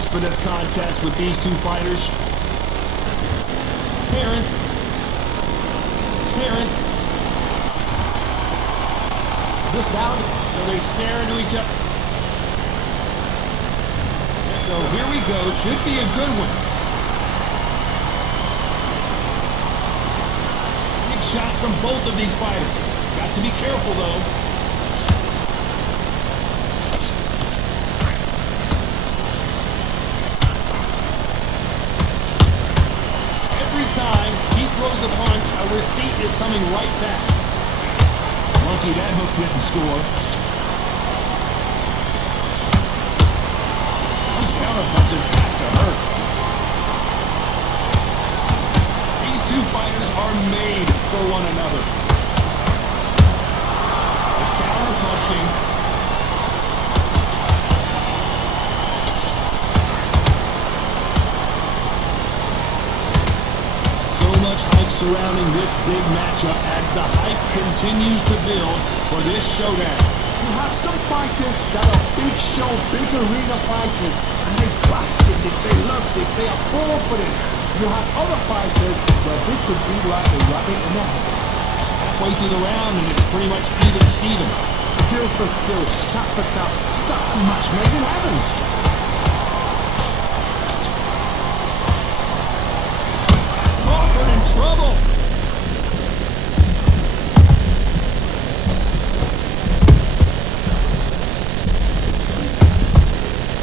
hopes for this contest with these two fighters. Tarrant. Just down, so they stare into each other. So here we go, should be a good one. Big shots from both of these fighters. Got to be careful though. Every time he throws a punch, a receipt is coming right back. Lucky that hook didn't score. These counter punches have to hurt. These two fighters are made for one another. The counter punching. So much hype surrounding this big matchup as the hype continues to build for this showdown. You have some fighters that are big show, big arena fighters, and they bask in this, they love this, they are born for this. You have other fighters where this would be like a rabbit in the headlights. Halfway through the round and it's pretty much even Steven. Skill for skill, tap for tap, just like a match made in heaven. Crawford in trouble.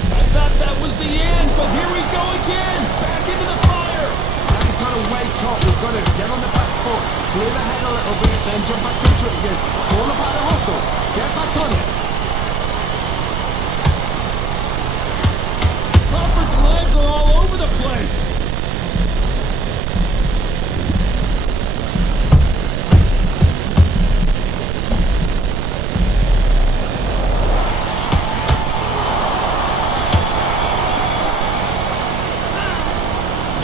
I thought that was the end, but here we go again. Back into the fire. Now you've got to wake up, you've got to get on the back foot, clear the head a little bit, then jump back into it again. It's all about the hustle. Get back on it. Crawford's legs are all over the place.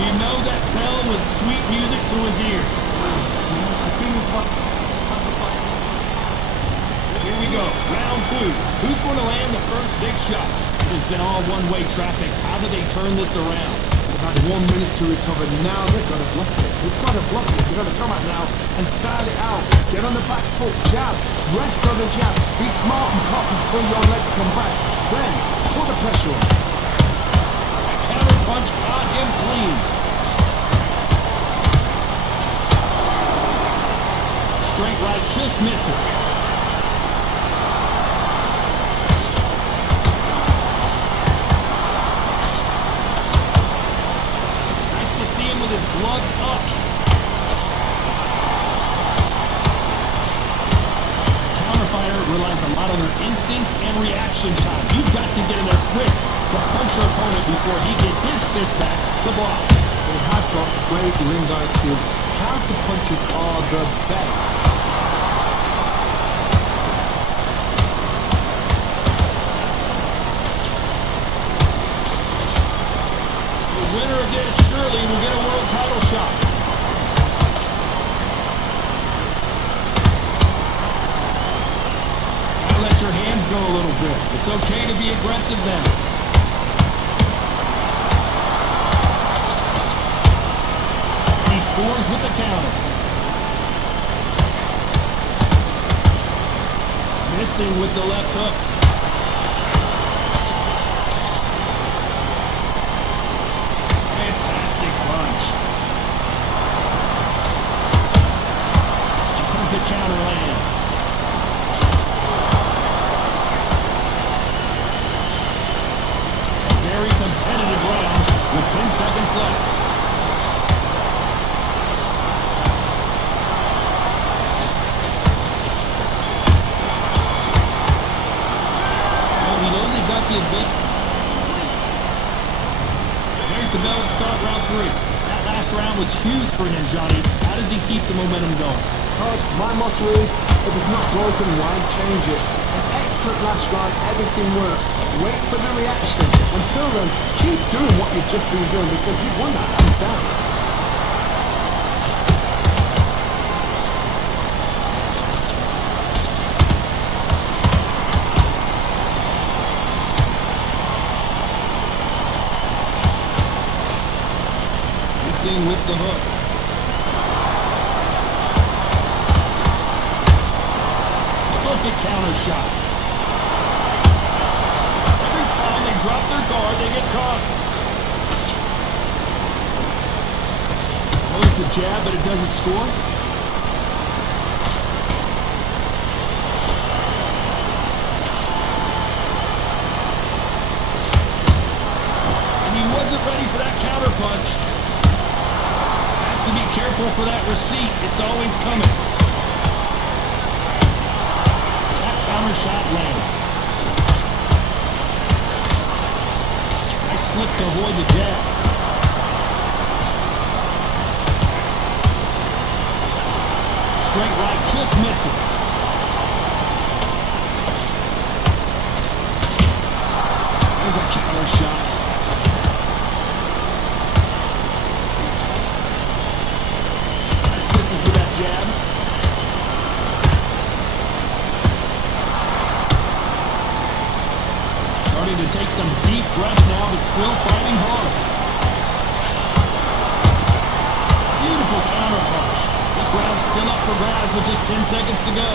You know that bell was sweet music to his ears. I've been in front. Here we go, round two. Who's going to land the first big shot? It has been all one-way traffic. How do they turn this around? They've had 1 minute to recover. Now they've got to bluff it. They've got to bluff it. They've got to come out now and style it out. Get on the back foot, jab. Rest on the jab. Be smart and cop until your legs come back. Then put the pressure on. A counter punch caught him clean. Straight right just misses. Nice to see him with his gloves up. Counter fighter relies a lot on their instincts and reaction time. You've got to get in there quick to punch your opponent before he gets his fist back to block. They have got great ring IQ. Counter punches are the best. The winner of this surely will get a world title shot. Gotta let your hands go a little bit. It's okay to be aggressive then. He scores with the counter. Missing with the left hook. Fantastic punch. Perfect counter lands. Very competitive round with 10 seconds left. The There's the bell to start round three. That last round was huge for him, Johnny. How does he keep the momentum going? Todd, my motto is, if it's not broken, why change it? An excellent last round, everything works. Wait for the reaction. Until then, keep doing what you've just been doing because you've won that hands down. missing with the hook. Perfect counter shot. Every time they drop their guard, they get caught. Throws the jab, but it doesn't score. Wasn't ready for that counter punch. Has to be careful for that receipt. It's always coming. That counter shot lands. Nice slip to avoid the jab. Straight right just misses. There's a counter shot. With that jab. Starting to take some deep breaths now, but still fighting hard. Beautiful counter punch. This round's still up for grabs with just 10 seconds to go.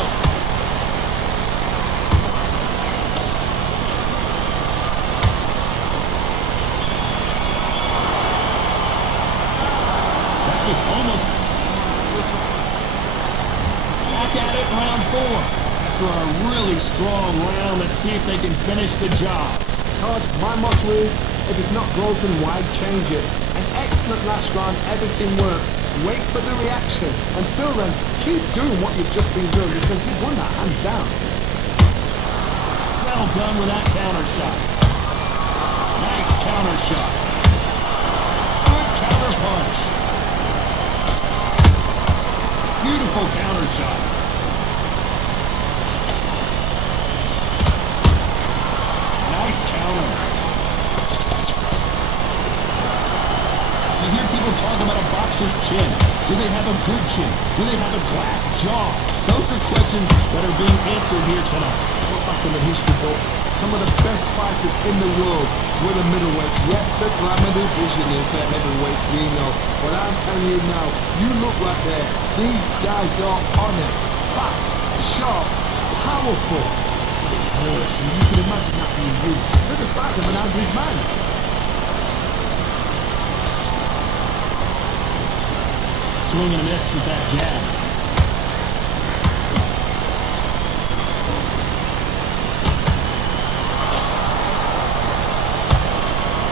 That was almost at it, round 4. After a really strong round, let's see if they can finish the job. Todd, my motto is, if it's not broken, why change it? An excellent last round, everything works. Wait for the reaction. Until then, keep doing what you've just been doing because you've won that hands down. Well done with that counter shot. Nice counter shot. Good counter punch. Beautiful counter shot. Nice counter. You hear people talk about a boxer's chin. Do they have a good chin? Do they have a glass jaw? Those are questions that are being answered here tonight. Look back in the history books. Some of the best fighters in the world were the middleweights. Yes, the glamour division is the heavyweights, we know. But I'm telling you now, you look right there. These guys are on it. Fast, sharp, powerful. Yes, and you can imagine that being used. Look at the size of an average man. Swing and a miss with that jab.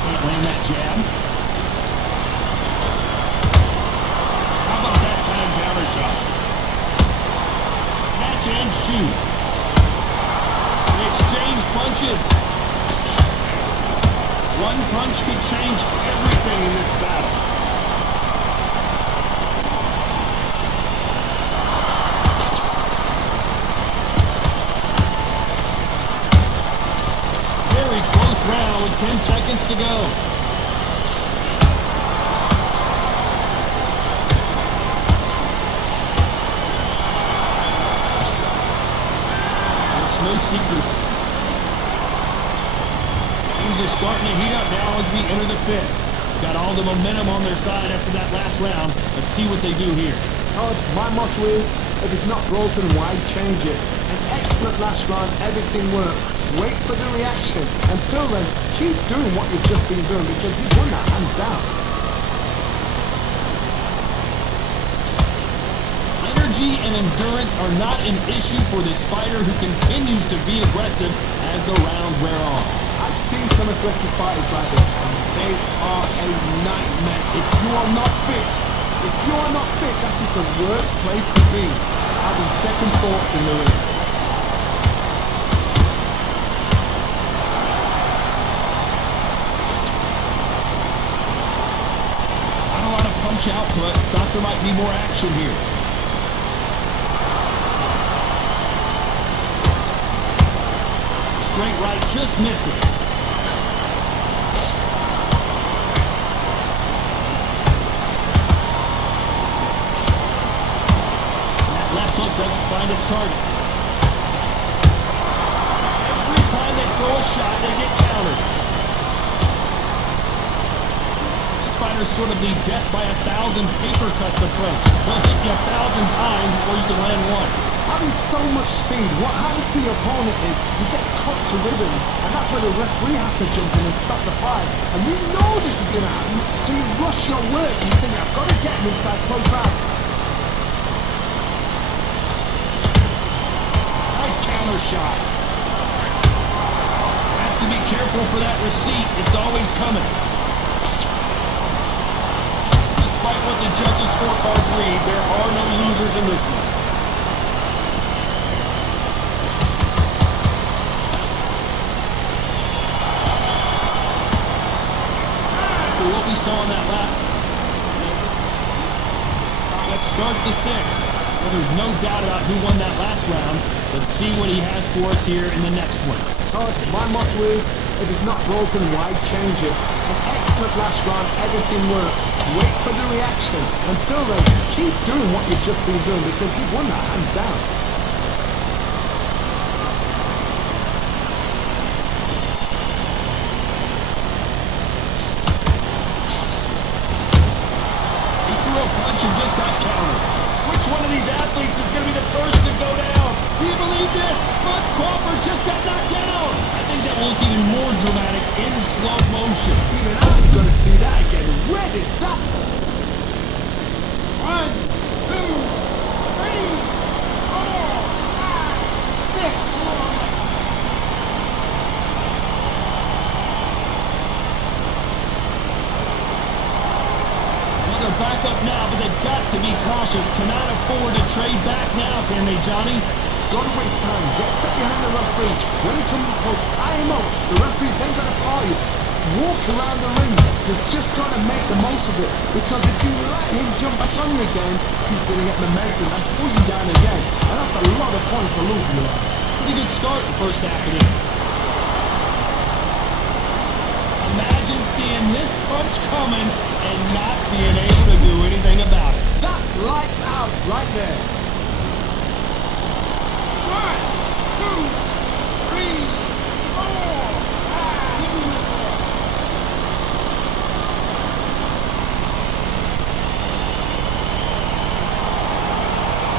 Can't land that jab. How about that time counter shot? Catch and shoot. They exchange punches. One punch could change everything in this battle. Round with 10 seconds to go. It's no secret. Things are starting to heat up now as we enter the 5th. Got all the momentum on their side after that last round. Let's see what they do here. Todd, my motto is, if it's not broken, why change it? An excellent last round, everything works. Wait for the reaction. Until then, keep doing what you've just been doing because you've won that hands down. Energy and endurance are not an issue for this fighter who continues to be aggressive as the rounds wear on. I've seen some aggressive fighters like this and they are a nightmare. If you are not fit, that is the worst place to be. Having second thoughts in the ring. Punch output. Thought there might be more action here. Straight right just misses. That left hook doesn't find its target. Every time they throw a shot, they get countered. This fighters sort of the death by 1,000 paper cuts approach. They'll hit you 1,000 times before you can land one. Having so much speed, what happens to your opponent is you get cut to ribbons, and that's where the referee has to jump in and stop the fight. And you know this is going to happen, so you rush your work and you think, I've got to get him inside close round. Nice counter shot. Has to be careful for that receipt. It's always coming. Despite what the judges' scorecards read, there are no losers in this one. After what we saw in that lap, let's start the sixth. Well, there's no doubt about who won that last round. Let's see what he has for us here in the next one. Todd, my motto is, if it's not broken, why change it? An excellent last round, everything works. Wait for the reaction. Until then, keep doing what you've just been doing because you've won that hands down. He threw a punch and just got countered. Which one of these athletes is going to be the first to go down? Do you believe this? But Crawford just got knocked down. I think that will look even more dramatic in slow motion. Even I'm going to see that again. Where did that... 1, 2, 3, 4, 5, 6. Well, they're back up now, but they've got to be cautious. Cannot afford to trade back now, can they, Johnny? Don't waste time. Get stuck behind the referees. When he comes close, tie him up. The referee's then going to call you. Walk around the ring. You've just got to make the most of it. Because if you let him jump back on you again, he's going to get momentum and pull you down again. And that's a lot of points to lose in there. Pretty good start the first half of it. Imagine seeing this punch coming and not being able to do anything about it. That's lights out right there. 1, 2, 3, 4, 5.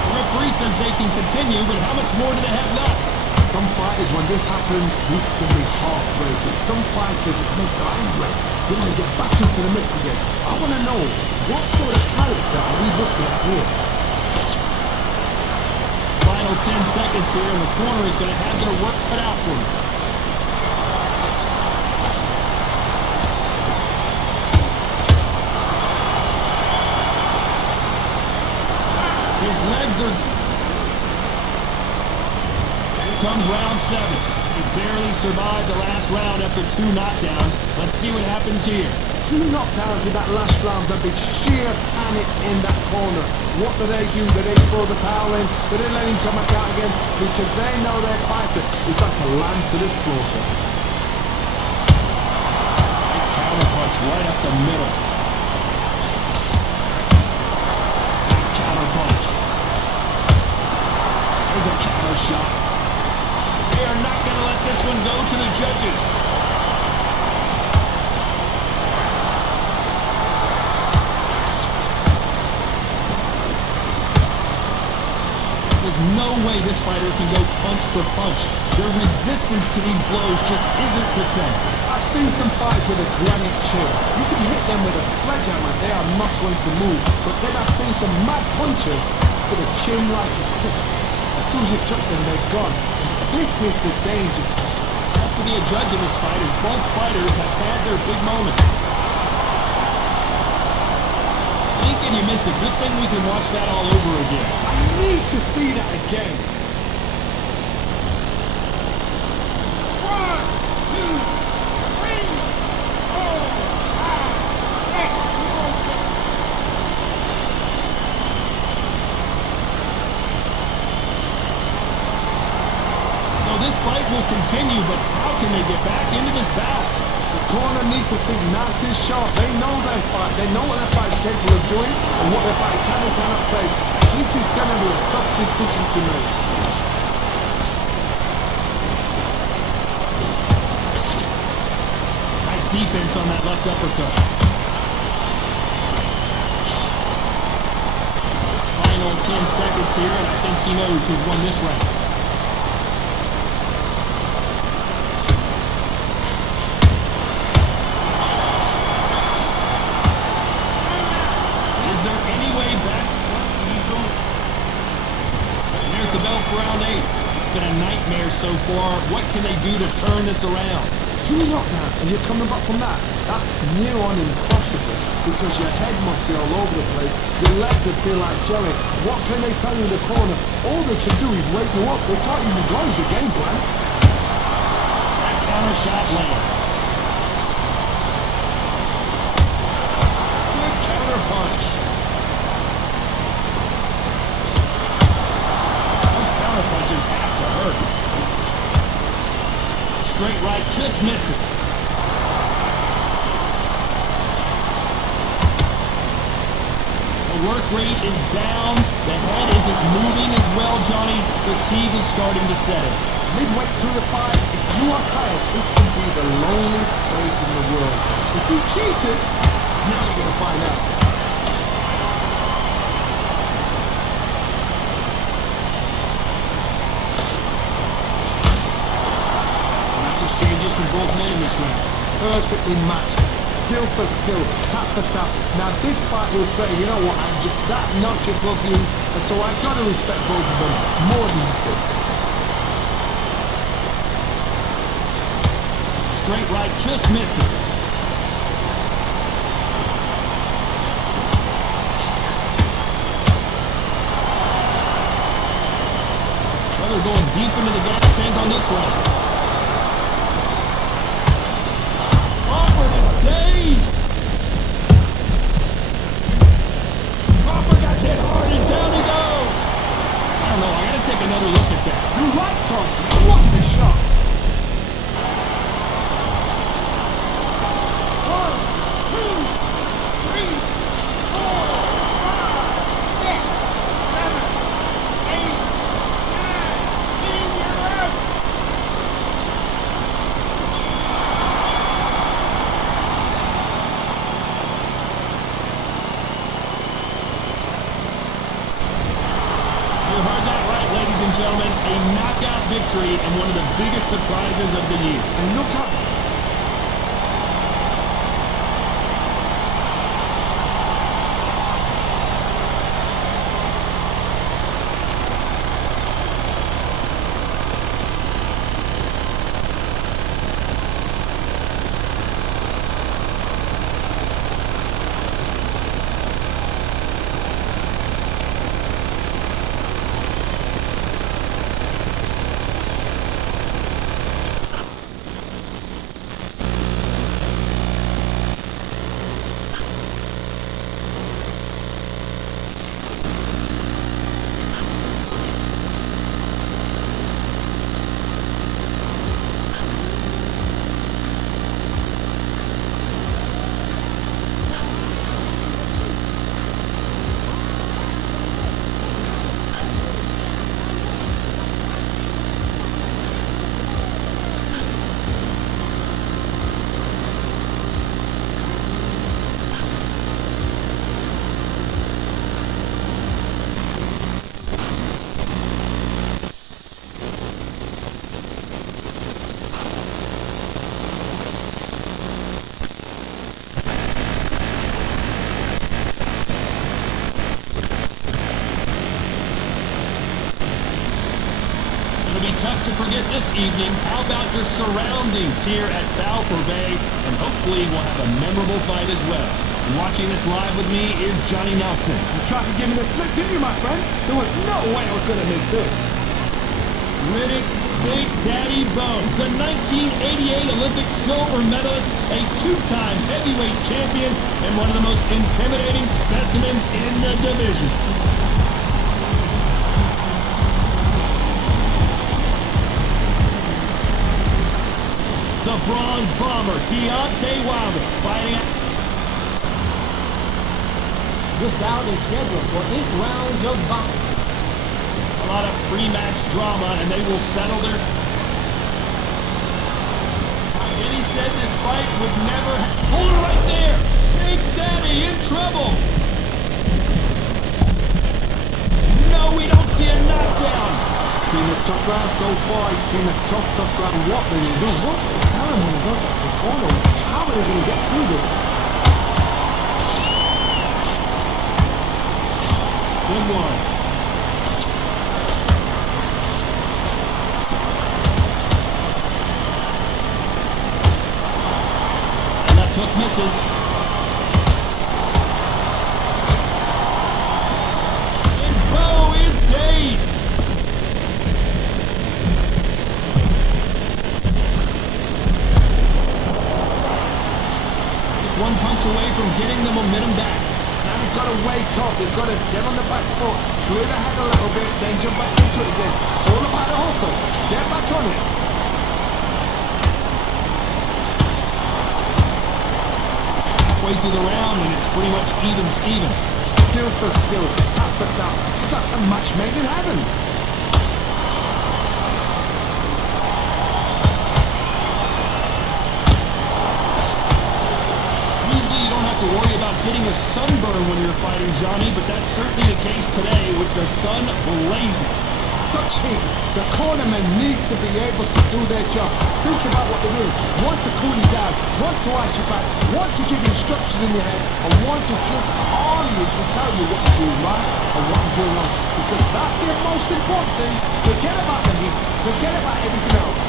The referee says they can continue, but how much more do they have left? Some fighters, when this happens, this can be heartbreaking. Some fighters, it makes them angry. They want to get back into the mix again. I want to know, what sort of character are we looking at here? Final 10 seconds here, and the corner is going to have their work cut out for them. His legs are... Here comes round 7. He barely survived the last round after 2 knockdowns. Let's see what happens here. 2 knockdowns in that last round. There'll be sheer panic in that corner. What do? Do they throw the towel in? Do they let him come back out again? Because they know their fighter is like a lamb to the slaughter. Nice counter punch right up the middle. Nice counter punch. There's a counter shot. They are not going to let this one go to the judges. There's no way this fighter can go punch for punch. Their resistance to these blows just isn't the same. I've seen some fights with a granite chin. You can hit them with a sledgehammer, they are not going to move. But then I've seen some mad punchers with a chin like a crisp. As soon as you touch them, they're gone. This is the danger. You have to be a judge in this fight as both fighters have had their big moment. Blink and you miss it. Good thing we can watch that all over again. I need to see that again. 1, 2, 3, 4, 5, 6. So this fight will continue, but how can they get back into this bout? The corner needs to think nice and sharp. They know their fight. They know what their fight's capable of doing and what their fight can and cannot take. This is going to be a tough decision to make. Nice defense on that left uppercut. 10 seconds here, and I think he knows who's won this round. Is there any way back? And there's the bell for round 8. It's been a nightmare so far. What can they do to turn this around? 2 knockdowns and you're coming back from that. That's near on impossible because your head must be all over the place. Your legs would feel like jelly. What can they tell you in the corner? All they can do is wake you up. They can't even go into game plan. That counter shot lands. Good counter punch. Those counter punches have to hurt. Straight right just misses. The work rate is down. The head isn't moving as well, Johnny. Fatigue is starting to set in. Midway through the fight, if you are tired, this can be the loneliest place in the world. If you cheated, now you're going to find out. Exchanges from both men in this round. Perfectly matched, skill for skill, tap for tap. Now this fight will say, you know what, I'm just that notch above you, and so I've got to respect both of them more than you think. Straight right just misses. Well, they're going deep into the gas tank on this one. Dazed! Crawford got hit hard and down he goes! I don't know, I gotta take another look at that. You're right, Tom. What a shot! 1, 2, 3, 4, 5, 6, 7, 8, 9, 10, you're out! Gentlemen, a knockout victory and one of the biggest surprises of the year. And look up. Tough to forget this evening. How about your surroundings here at Balfour Bay? And hopefully we'll have a memorable fight as well. And watching this live with me is Johnny Nelson. You tried to give me the slip, didn't you, my friend? There was no way I was going to miss this. Riddick Big Daddy Bo, the 1988 Olympic silver medalist, a 2-time heavyweight champion, and one of the most intimidating specimens in the division. The Bronze Bomber, Deontay Wilder, fighting out. This bout is scheduled for 8 rounds of boxing. A lot of pre-match drama, and they will settle their... And he said this fight would never... Hold it right there! Big Daddy in trouble! tough round so far. It's been a tough round. What do they do? What do they tell him when they go to the corner? How are they going to get through this? Good one. Left hook misses. And Bo is dazed. Just one punch away from getting the momentum back. Now they've got to wake up. They've got to get on the back foot, clear the head a little bit, then jump back into it again. It's all about the hustle. Get back on it. Halfway through the round, and it's pretty much even Steven. Skill for skill, tap for tap. Just like a match made in heaven. Usually you don't have to worry about getting a sunburn when you're fighting, Johnny, but that's certainly the case today with the sun blazing. Such heat. The cornermen need to be able to do their job. Think about what they're doing. Want to cool you down, want to ice you back, want to give you instructions in your head, and want to just call you to tell you what you're doing right and what you're doing wrong. Because that's the most important thing. Forget about the heat. Forget about everything else.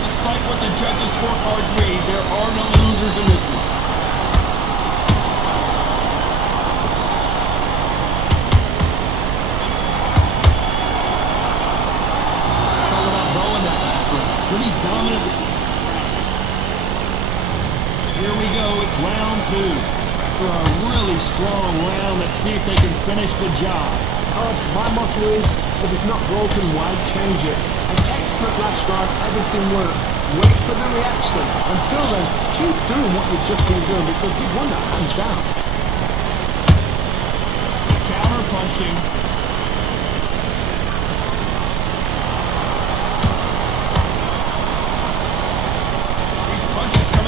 Despite what the judges' scorecards read, there are no losers in this one. Pretty dominant. Here we go, it's round two. After a really strong round, let's see if they can finish the job. Todd, my motto is, if it's not broken, why change it? An excellent last round, everything worked. Wait for the reaction. Until then, keep doing what you've just been doing because you've won that hands down. Counter punching.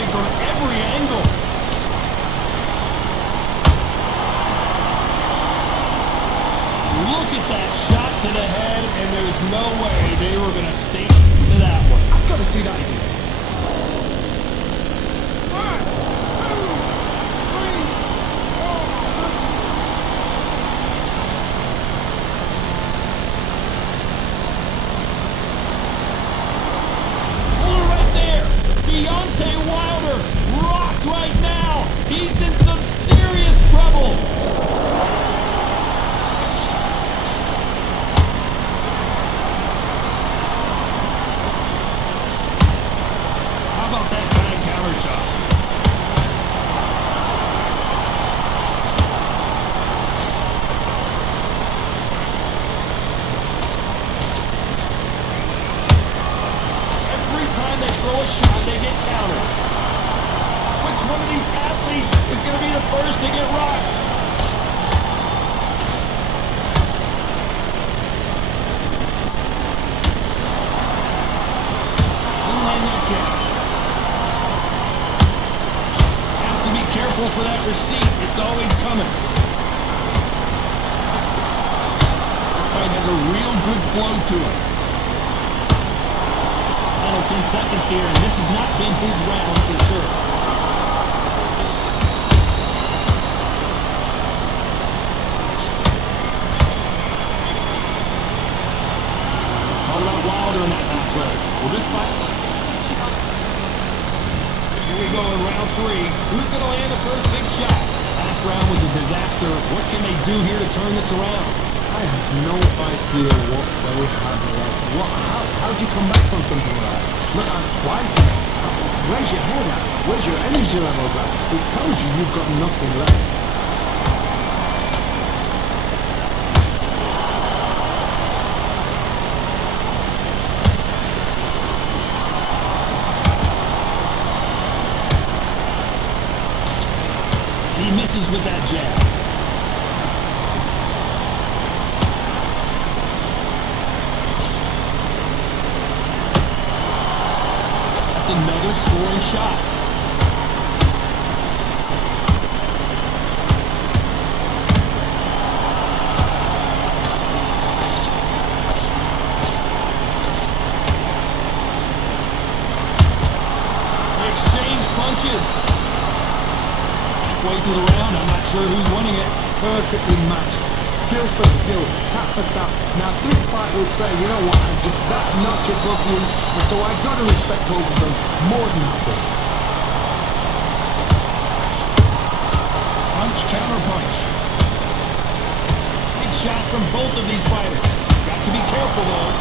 From every angle. Look at that shot to the head, and there's no way they were going to stay to that one. I've got to see that again. 1, 2, 3, 4. Pull it right there. Deontay Wilder rocked right now. He's in some serious trouble. How about that kind of counter shot? Every time they throw a shot, they get countered. Which one of these athletes is going to be the first to get rocked? Didn't land that jab. Has to be careful for that receipt. It's always coming. This fight has a real good flow to it. 10 seconds here, and this has not been his round for sure. Let's talk about Wilder in that last round. Will this fight? Here we go in round three. Who's going to land the first big shot? Last round was a disaster. What can they do here to turn this around? I have no idea what they have left. How do you come back from something like that? Look at twice. Where's your head at? Where's your energy levels at? It tells you you've got nothing left. He misses with that jab. Another scoring shot. punches. Halfway through the round, I'm not sure who's winning it. Perfectly matched, skill for skill, tap for tap. Now this fight will say, you know what, I'm just that notch above you, and so I got to respect both of them more than happy. Punch, counter punch. Big shots from both of these fighters. Got to be careful though.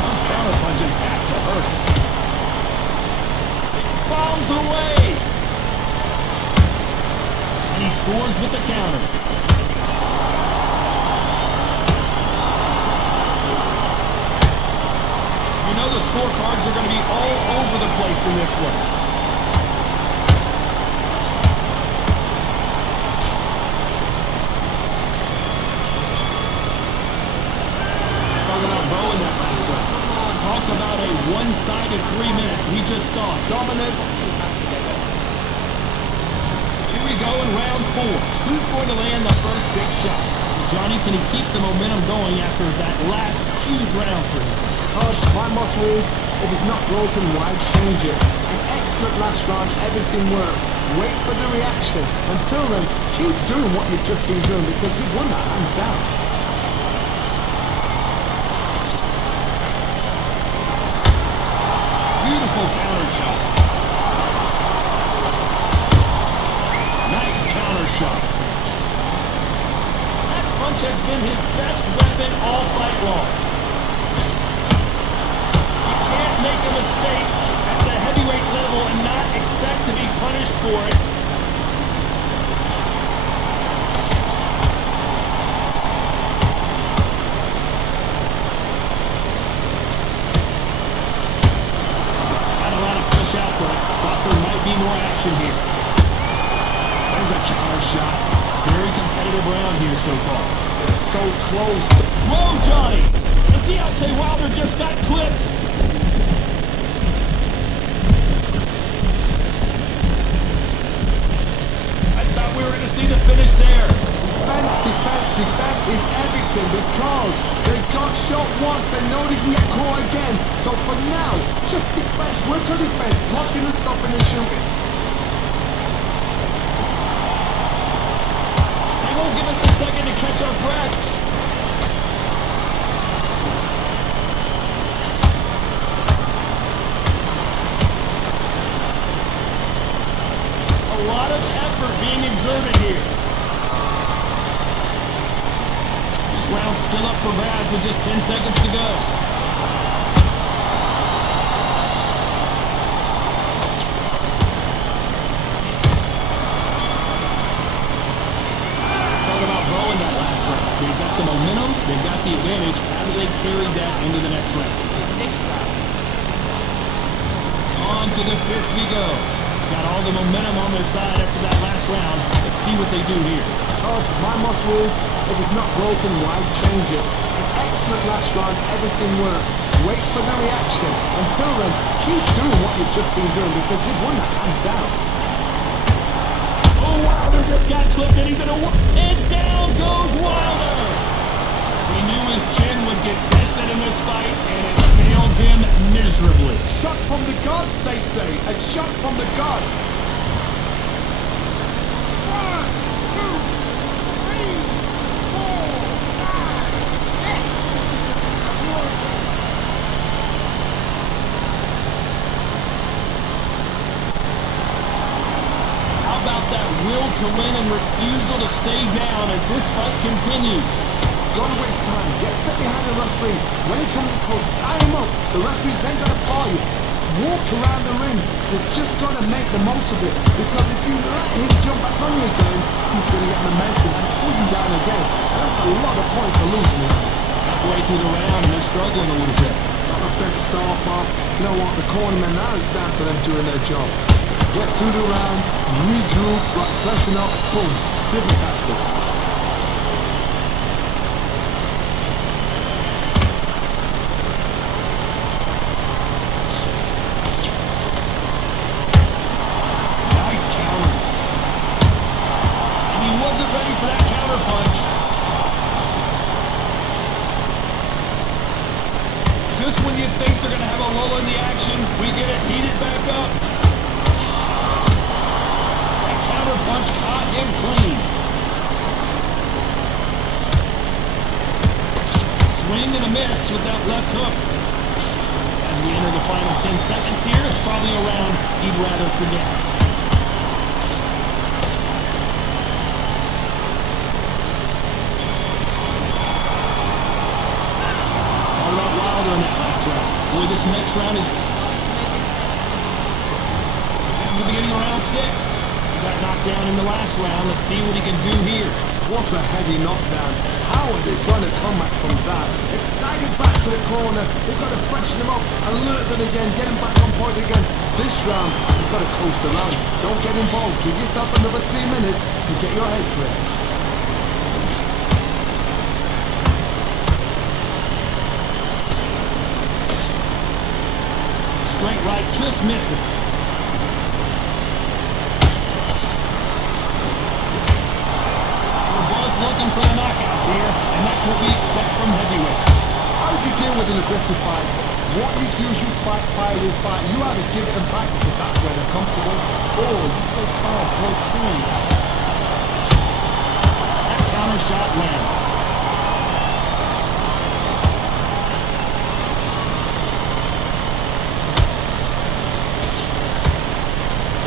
Those counter punches have to hurt. It's bombs away. And he scores with the counter. You know the scorecards are going to be all over the place in this one. Talk about Bo in that last round. Talk about a one-sided 3 minutes. We just saw dominance. Here we go in round 4. Who's going to land the first big shot? Johnny, can he keep the momentum going after that last huge round for him? My motto is, if it's not broken, why change it? An excellent last round, everything works. Wait for the reaction. Until then, keep doing what you've just been doing because you've won that hands down. Beautiful counter shot. Nice counter shot. That punch has been his best weapon all fight long. Make a mistake at the heavyweight level and not expect to be punished for it. Not a lot of push out, but thought there might be more action here. There's a counter shot. Very competitive round here so far. It's so close. Whoa, Johnny! The Deontay Wilder just got clipped. We were going to see the finish there. Defense, defense, defense is everything because they got shot once, they know they can get caught again. So for now, just defense, work on defense, blocking and stopping and shooting. They won't give us a second to catch our breath. A lot of effort being exerted here. This round's still up for grabs with just 10 seconds to go. Let's talk about Bo in that last round. They've got the momentum, they've got the advantage. How do they carry that into the next round? This round. On to the 5th we go. Got all the momentum on their side after that last round. Let's see what they do here. Todd, my motto is, if it's not broken, why change it? An excellent last round, everything works. Wait for the reaction. Until then, keep doing what you've just been doing because you've won that hands down. Oh, Wilder just got clipped and he's in a... And down goes Wilder! We knew his chin would get tested in this fight, and it failed him miserably. Shot from the gods, they say. A shot from the gods. 1, 2, 3, 4, 5, 6. How about that will to win and refusal to stay down as this fight continues? Don't waste time. Get step behind the referee. When he comes close, tie him up. The referee's then going to call you. Walk around the ring. You've just got to make the most of it. Because if you let him jump back on you again, he's going to get momentum and pull you down again. And that's a lot of points to lose, man. Halfway through the round, and they're struggling a little bit. Not the best start, Bob. You know what? The cornerman now is down for them doing their job. Get through the round, regroup, freshen up, boom. Different tactics. you think they're going to have a lull in the action? We get it heated back up. That counter punch caught him clean. Swing and a miss with that left hook. As we enter the final 10 seconds here, it's probably a round he'd rather forget. Let's talk about Wilder in that last round. Boy, this next round is... This is the beginning of round 6. He got knocked down in the last round. Let's see what he can do here. What a heavy knockdown. How are they going to come back from that? It's staggered back to the corner. They've got to freshen him up, alert them again, get him back on point again. This round, you've got to coast around. Don't get involved. Give yourself another 3 minutes to get your head clear. Straight right just misses. Looking for the knockouts here, and that's what we expect from heavyweights. How do you deal with an aggressive fight? What you do is you fight fire with fight. You either give it them back because that's where they're comfortable, or you play power, play cool. That counter shot lands.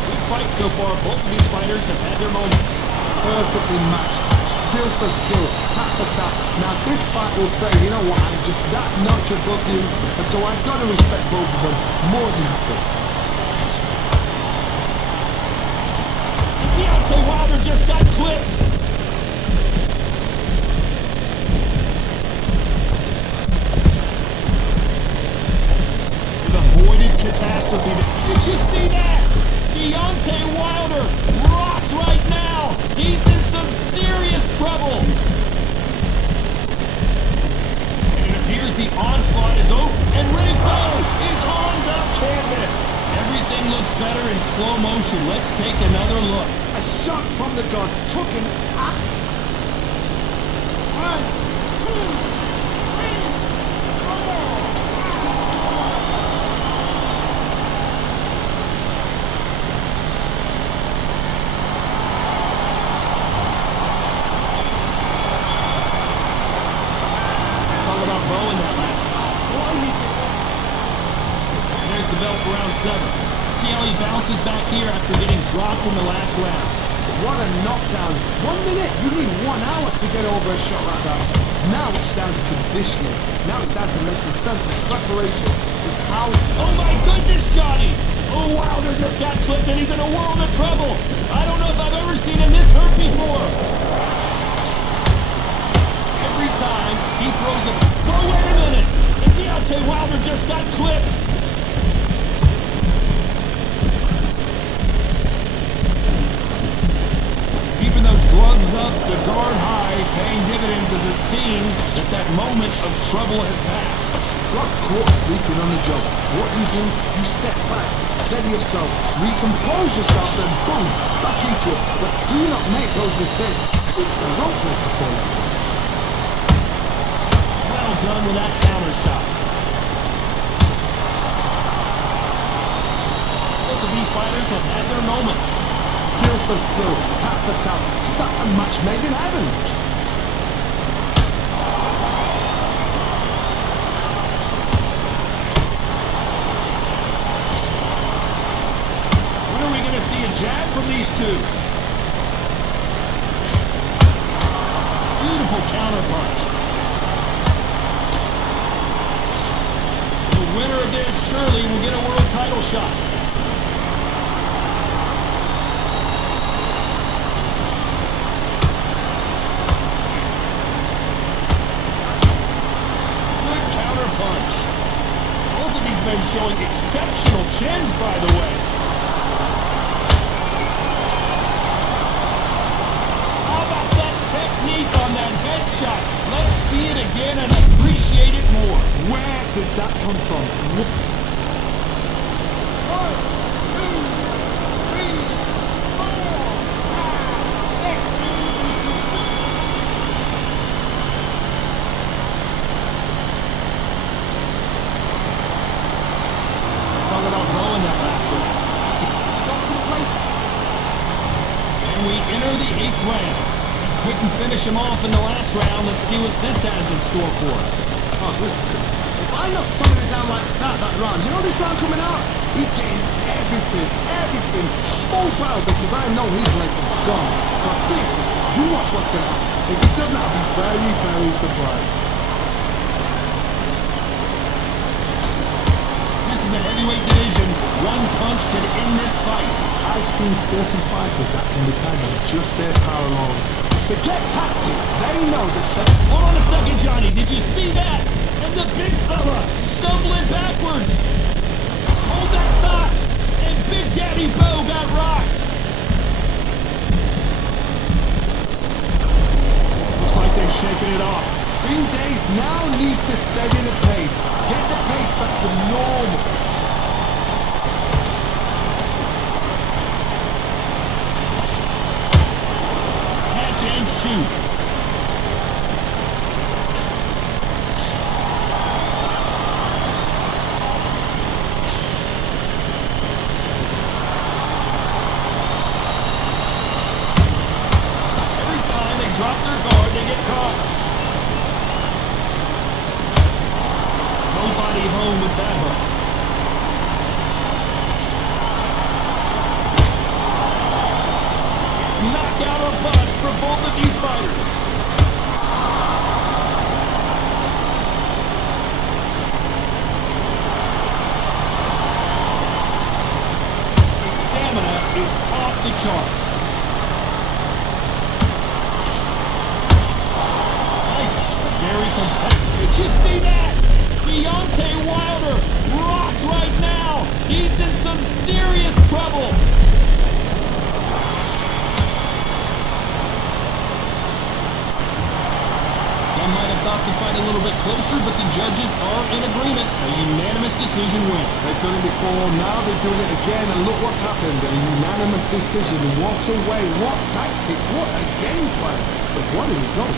Good fight so far. Both of these fighters have had their moments. Perfectly matched. Skill for skill, tap for tap. Now this fight will say, you know what, I'm just that notch above you, and so I've got to respect both of them more than happy. Deontay Wilder just got clipped. We've avoided catastrophe. Did you see that? Deontay Wilder rocked right now. He's in some serious trouble. And it appears the onslaught is over. And Ray Bow is on the canvas. Everything looks better in slow motion. Let's take another look. A shot from the gods took him up. 1, 2, 3, 4. There's the belt for round 7. See how he bounces back here after getting dropped in the last round. What a knockdown. 1 minute, you need 1 hour to get over a shot like that. Now it's down to conditioning. Now it's down to mental strength. Preparation is how... Oh my goodness, Johnny! Oh, Wilder just got clipped and he's in a world of trouble. I don't know if I've ever seen him this hurt before. Every time he throws a... Oh, wait a minute! And Deontay Wilder just got clipped. Keeping those gloves up, the guard high, paying dividends as it seems that that moment of trouble has passed. Got caught sleeping on the job. What do? You step back, steady yourself, recompose yourself, then boom, back into it. But do not make those mistakes. This is the wrong place to fall asleep. Well done with that counter shot. Both of these fighters have had their moments. Skill for skill, tap for tap, just like a match made in heaven. When are we going to see a jab from these two? Beautiful counter punch. The winner of this surely will get a world title shot. Punch. Both of these men showing exceptional chins, by the way. How about that technique on that headshot? Let's see it again and appreciate it more. Where did that come from? 1, 2, 3, 4, 5, 6. plan. He couldn't finish him off in the last round. Let's see what this has in store for us. Oh, listen to me. If I knock somebody down like that round, you know this round coming out? He's getting everything full foul because I know his legs are gone. So this, you watch what's going to happen. If he doesn't, I'll be very surprised. This is the heavyweight division. One punch could end this fight. I've seen certain fighters that can be paid with just their power alone. Forget tactics, they know the second. Hold on a second, Johnny. Did you see that? And the big fella stumbling backwards. Hold that thought. And Big Daddy Bo got rocked. Looks like they've shaken it off. Green Days now needs to steady the pace. Get the pace back to normal. Catch and shoot. Drop their guard, they get caught. Nobody home with that hook. It's knockout or bust for both of these fighters. The stamina is off the charts. Very competitive. Did you see that? Deontay Wilder rocked right now. He's in some serious trouble. Some might have thought the fight a little bit closer, but the judges are in agreement. A unanimous decision win. They've done it before, now they're doing it again, and look what's happened. A unanimous decision. What a way, what tactics, what a game plan. But what a result.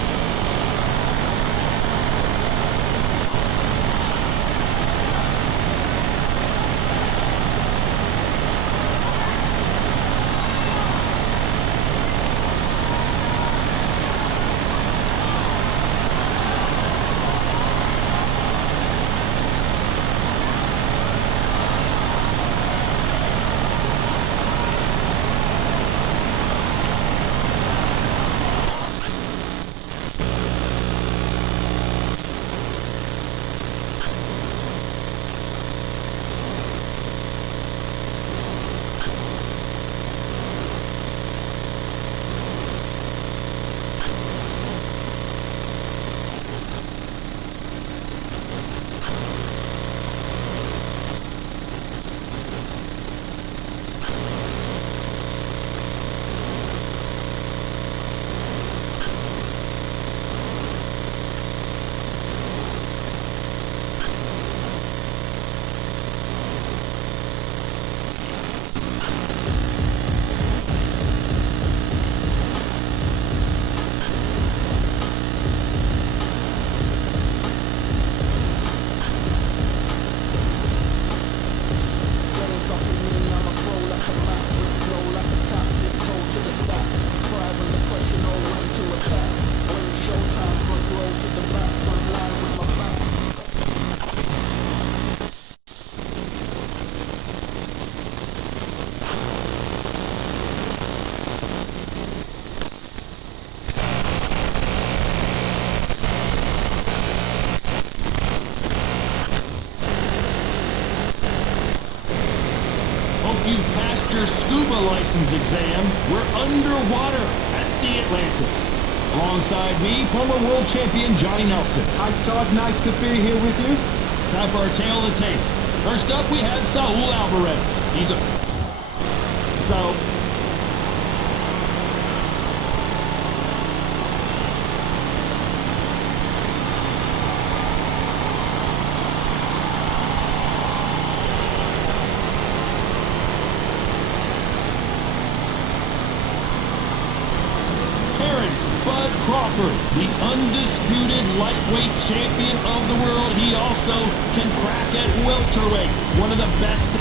You've passed your scuba license exam. We're underwater at the Atlantis. Alongside me, former world champion Johnny Nelson. Hi Todd, nice to be here with you. Time for our tale of the tape. First up, we have Saul Alvarez. He's a... So... Bud Crawford, the undisputed lightweight champion of the world. He also can crack at welterweight. One of the best.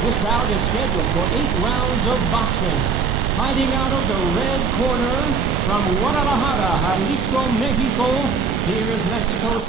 This bout is scheduled for 8 rounds of boxing. Fighting out of the red corner from Guadalajara, Jalisco, Mexico. Here is Mexico's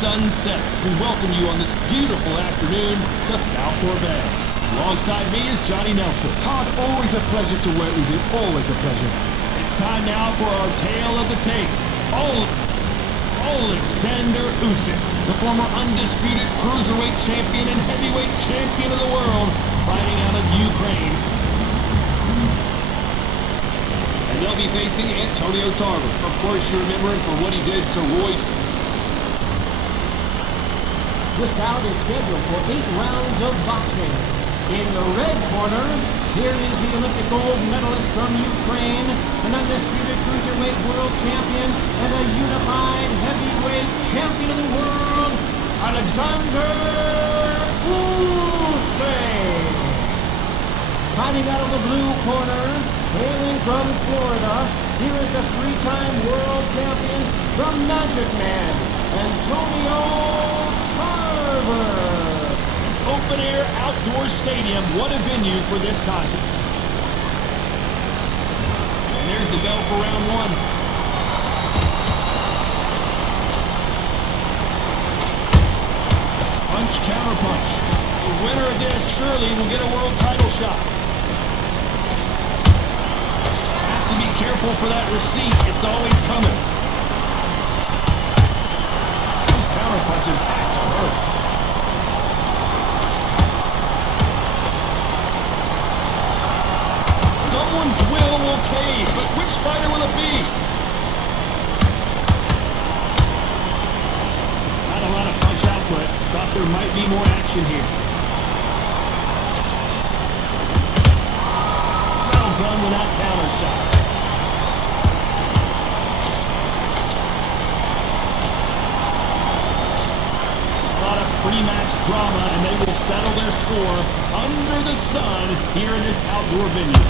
sun sets, we welcome you on this beautiful afternoon to Falcor Bay. Alongside me is Johnny Nelson. Todd, always a pleasure to work with you. Always a pleasure. It's time now for our tale of the tape. Alexander Usyk, the former undisputed cruiserweight champion and heavyweight champion of the world, fighting out of Ukraine. And they'll be facing Antonio Tarver. Of course, you remember him for what he did to Roy. This bout is scheduled for 8 rounds of boxing. In the red corner, here is the Olympic gold medalist from Ukraine, an undisputed cruiserweight world champion, and a unified heavyweight champion of the world, Alexander Usyk. Fighting out of the blue corner, hailing from Florida, here is the 3-time world champion, the Magic Man, Antonio Tarver. Open-air outdoor stadium, what a venue for this contest. And there's the bell for round one. Punch, counter punch. The winner of this surely will get a world title shot. Have to be careful for that receipt. It's always coming. Those counter punches have to hurt. Someone's will cave, but which fighter will it be? Not a lot of punch output. Thought there might be more action here. the sun here in this outdoor venue.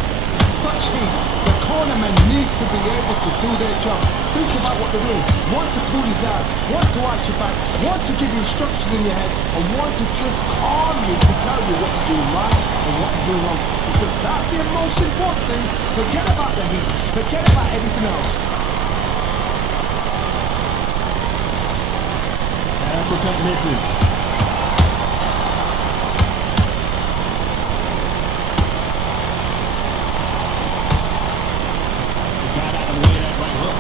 Such heat. The cornermen need to be able to do their job. Think about what they're doing. Want to cool you down, want to watch your back, want to give you instructions in your head, and want to just calm you to tell you what to do right and what to do wrong. Because that's the most important thing. Forget about the heat. Forget about everything else. That uppercut misses. Got out of the way of that right hook.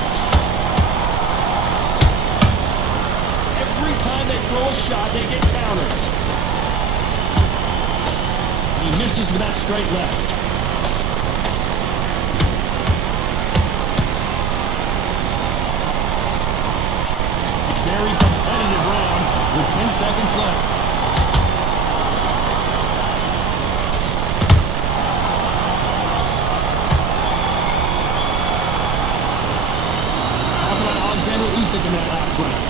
Every time they throw a shot, they get countered. He misses with that straight left. Very competitive round with 10 seconds left. Talk about Alexander Usyk in that last round.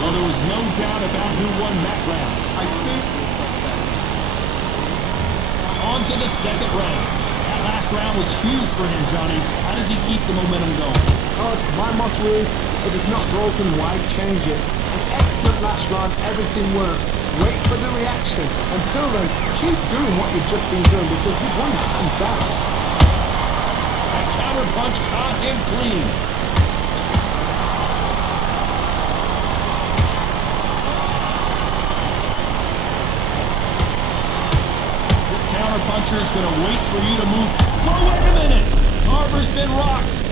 Well, there was no doubt about who won that round. I see. On to the second round. That last round was huge for him, Johnny. How does he keep the momentum going? Todd, my motto is, if it's not broken, why change it? An excellent last round, everything works. Wait for the reaction. Until then, keep doing what you've just been doing because you've won hands down. That counter punch caught him clean. This counter puncher is going to wait for you to move. Whoa, wait a minute! Tarver's been rocked.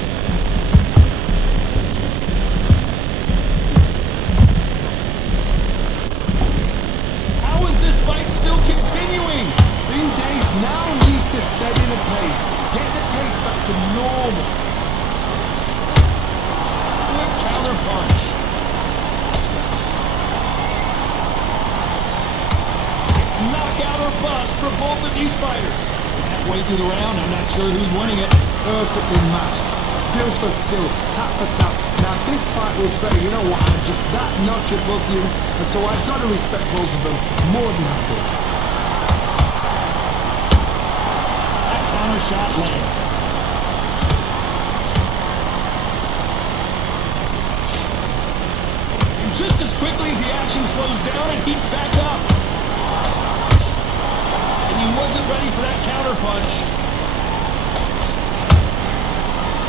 How is this fight still continuing? Green Days now needs to steady the pace. Get the pace back to normal. Good counter punch. It's knockout or bust for both of these fighters. Halfway through the round, I'm not sure who's winning it. Perfectly matched. Skill for skill. Tap for tap. Now this fight will say, you know what, I'm just that notch above you. And so I've got to respect both of them more than happy. That counter shot lands. And just as quickly as the action slows down, it heats back up. And he wasn't ready for that counter punch.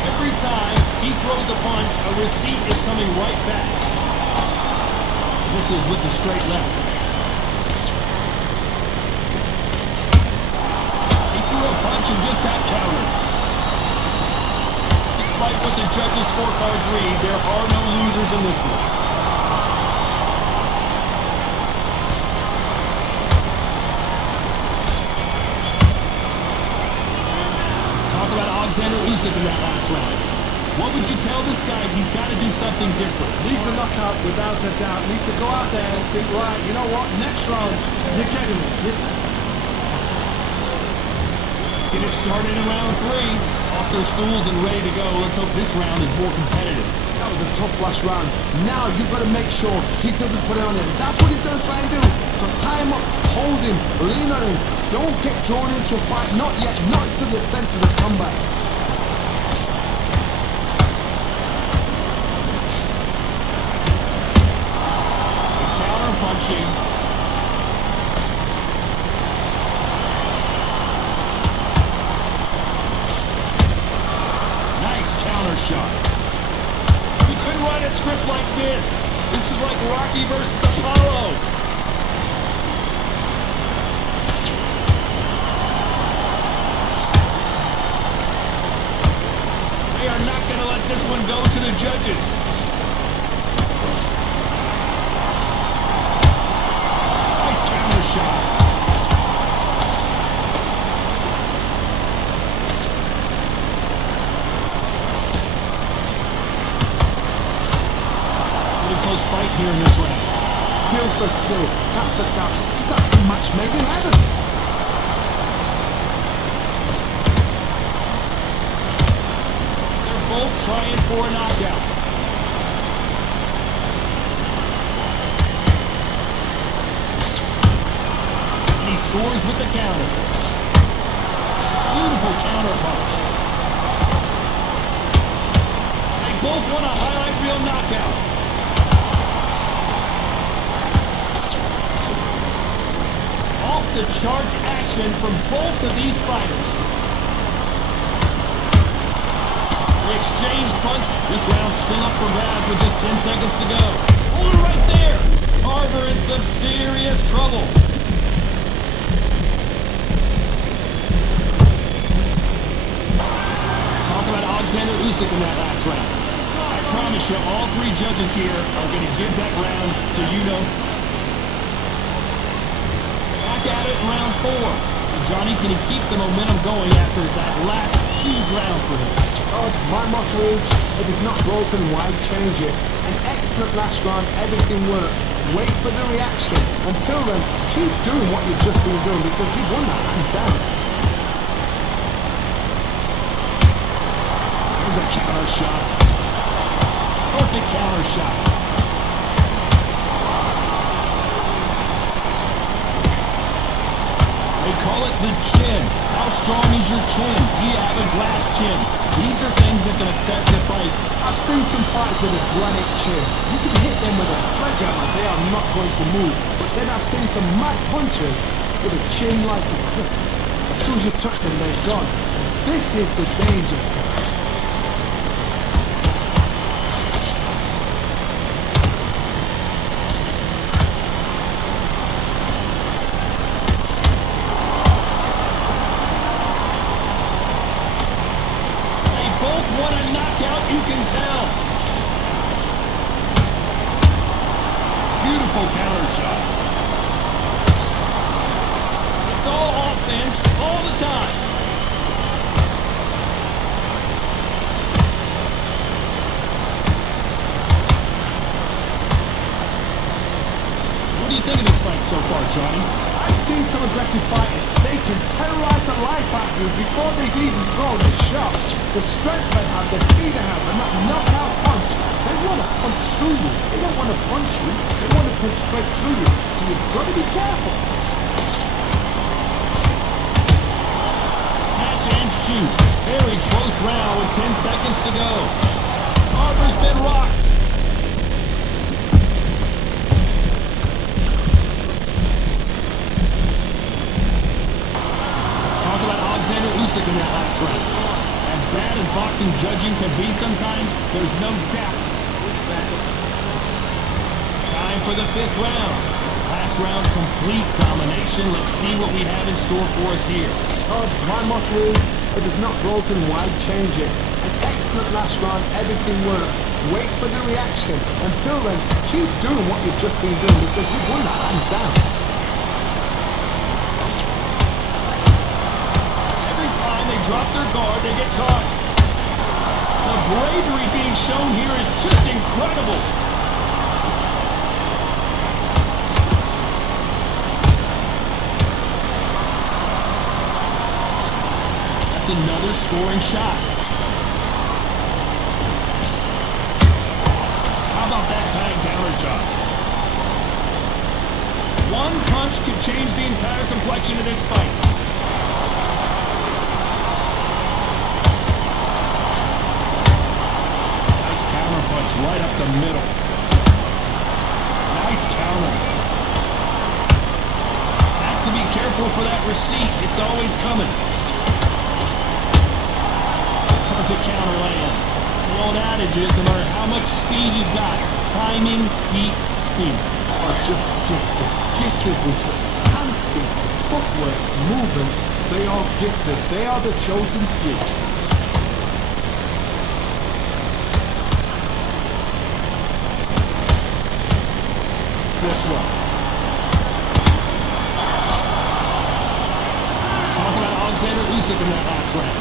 Every time he throws a punch, a receipt is coming right back. This is with the straight left. He threw a punch and just got countered. Despite what the judges' scorecards read, there are no losers in this one. About Alexander Usyk in that last round. What would you tell this guy? He's got to do something different. Needs a knockout without a doubt. Needs to go out there and think, right, you know what, next round, you're getting it. Let's get it started in round 3. Off their stools and ready to go. Let's hope this round is more competitive. That was a tough last round. Now you've got to make sure he doesn't put it on him. That's what he's going to try and do. So tie him up, hold him, lean on him. Don't get drawn into a fight. Not yet. Not until your senses have come back. Counter punching. Nice counter shot. You couldn't write a script like this. This is like Rocky versus Apollo. They are not going to let this one go to the judges. Nice counter shot. Pretty close fight here in this round. Skill for skill, tap for tap. Just like a match made in heaven. Both trying for a knockout. And he scores with the counter. both want a highlight reel knockout. Off the charts action from both of these fighters. They exchange punch. This round's still up for grabs with just 10 seconds to go. Oh, right there. Carver in some serious trouble. Let's talk about Alexander Usyk in that last round. I promise you, all three judges here are going to give that round to you-know. Back at it in round 4. Johnny, can he keep the momentum going after that last huge round for him? Todd, my motto is, if it's not broken, why change it? An excellent last round, everything works. Wait for the reaction. Until then, keep doing what you've just been doing because you've won that hands down. Here's a counter shot. Perfect counter shot. They call it the chin. How strong is your chin? Do you have a glass chin? These are things that can affect the fight. I've seen some fights with a granite chin. You can hit them with a sledgehammer, they are not going to move. But then I've seen some mad punchers with a chin like a crisp. As soon as you touch them, they're gone. This is the danger spot. Beautiful counter shot. It's all offense all the time. What do you think of this fight so far, Johnny? I've seen some aggressive fighters. They can terrorize the life out of you before they've even thrown the shots. The strength they have, the speed they have, and that knockout punch. They want to punch through you. They don't want to punch you. They want to punch straight through you. So you've got to be careful. Catch and shoot. Very close round with 10 seconds to go. Carver's been rocked. Let's talk about Alexander Usyk in that last round. As bad as boxing judging can be sometimes, there's no doubt. Time for the 5th round. Last round, complete domination. Let's see what we have in store for us here. Todd, my motto is, if it's not broken, why change it? An excellent last round, everything works. Wait for the reaction. Until then, keep doing what you've just been doing because you've won that hands down. Every time they drop their guard, they get caught. The bravery being shown here is just incredible. That's another scoring shot. How about that tight counter shot? One punch could change the entire complexion of this fight. Punch right up the middle. Nice counter. Has to be careful for that receipt. It's always coming. Perfect counter lands. The old adage is no matter how much speed you've got, timing beats speed. Are just gifted. Gifted with such hand speed, footwork, movement. They are gifted. They are the chosen few. This one. Let's talk about Alexander Usyk in that last round.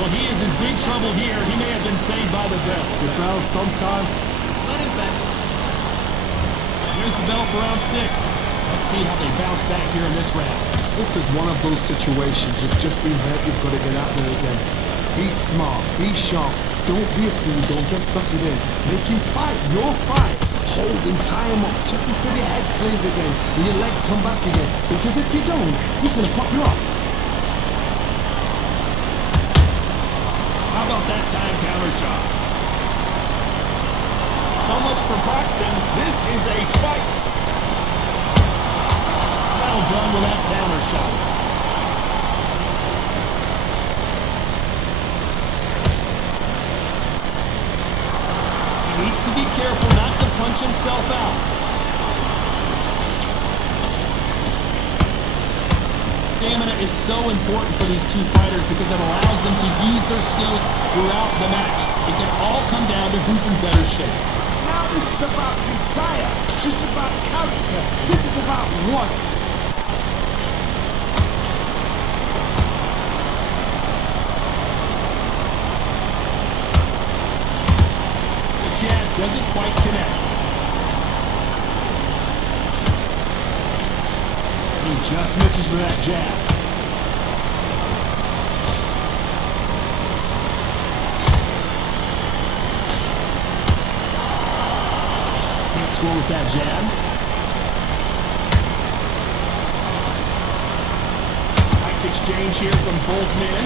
Well, he is in big trouble here. He may have been saved by the bell. The bell sometimes. Let him back. Here's the bell for round 6. Let's see how they bounce back here in this round. This is one of those situations. You've just been hurt. You've got to get out there again. Be smart. Be sharp. Don't be a fool. Don't get sucked in. Make him fight. Your fight. Hold him, tie him up, just until your head clears again and your legs come back again. Because if you don't, he's going to pop you off. How about that time counter shot? for boxing. This is a fight. Well done with that counter shot. He needs to be careful not to punch himself out. Stamina is so important for these two fighters because it allows them to use their skills throughout the match. It can all come down to who's in better shape. Now this is about desire. This is about character. This is about want. The jab doesn't quite connect. He just misses with that jab. Can't score with that jab. Nice exchange here from both men.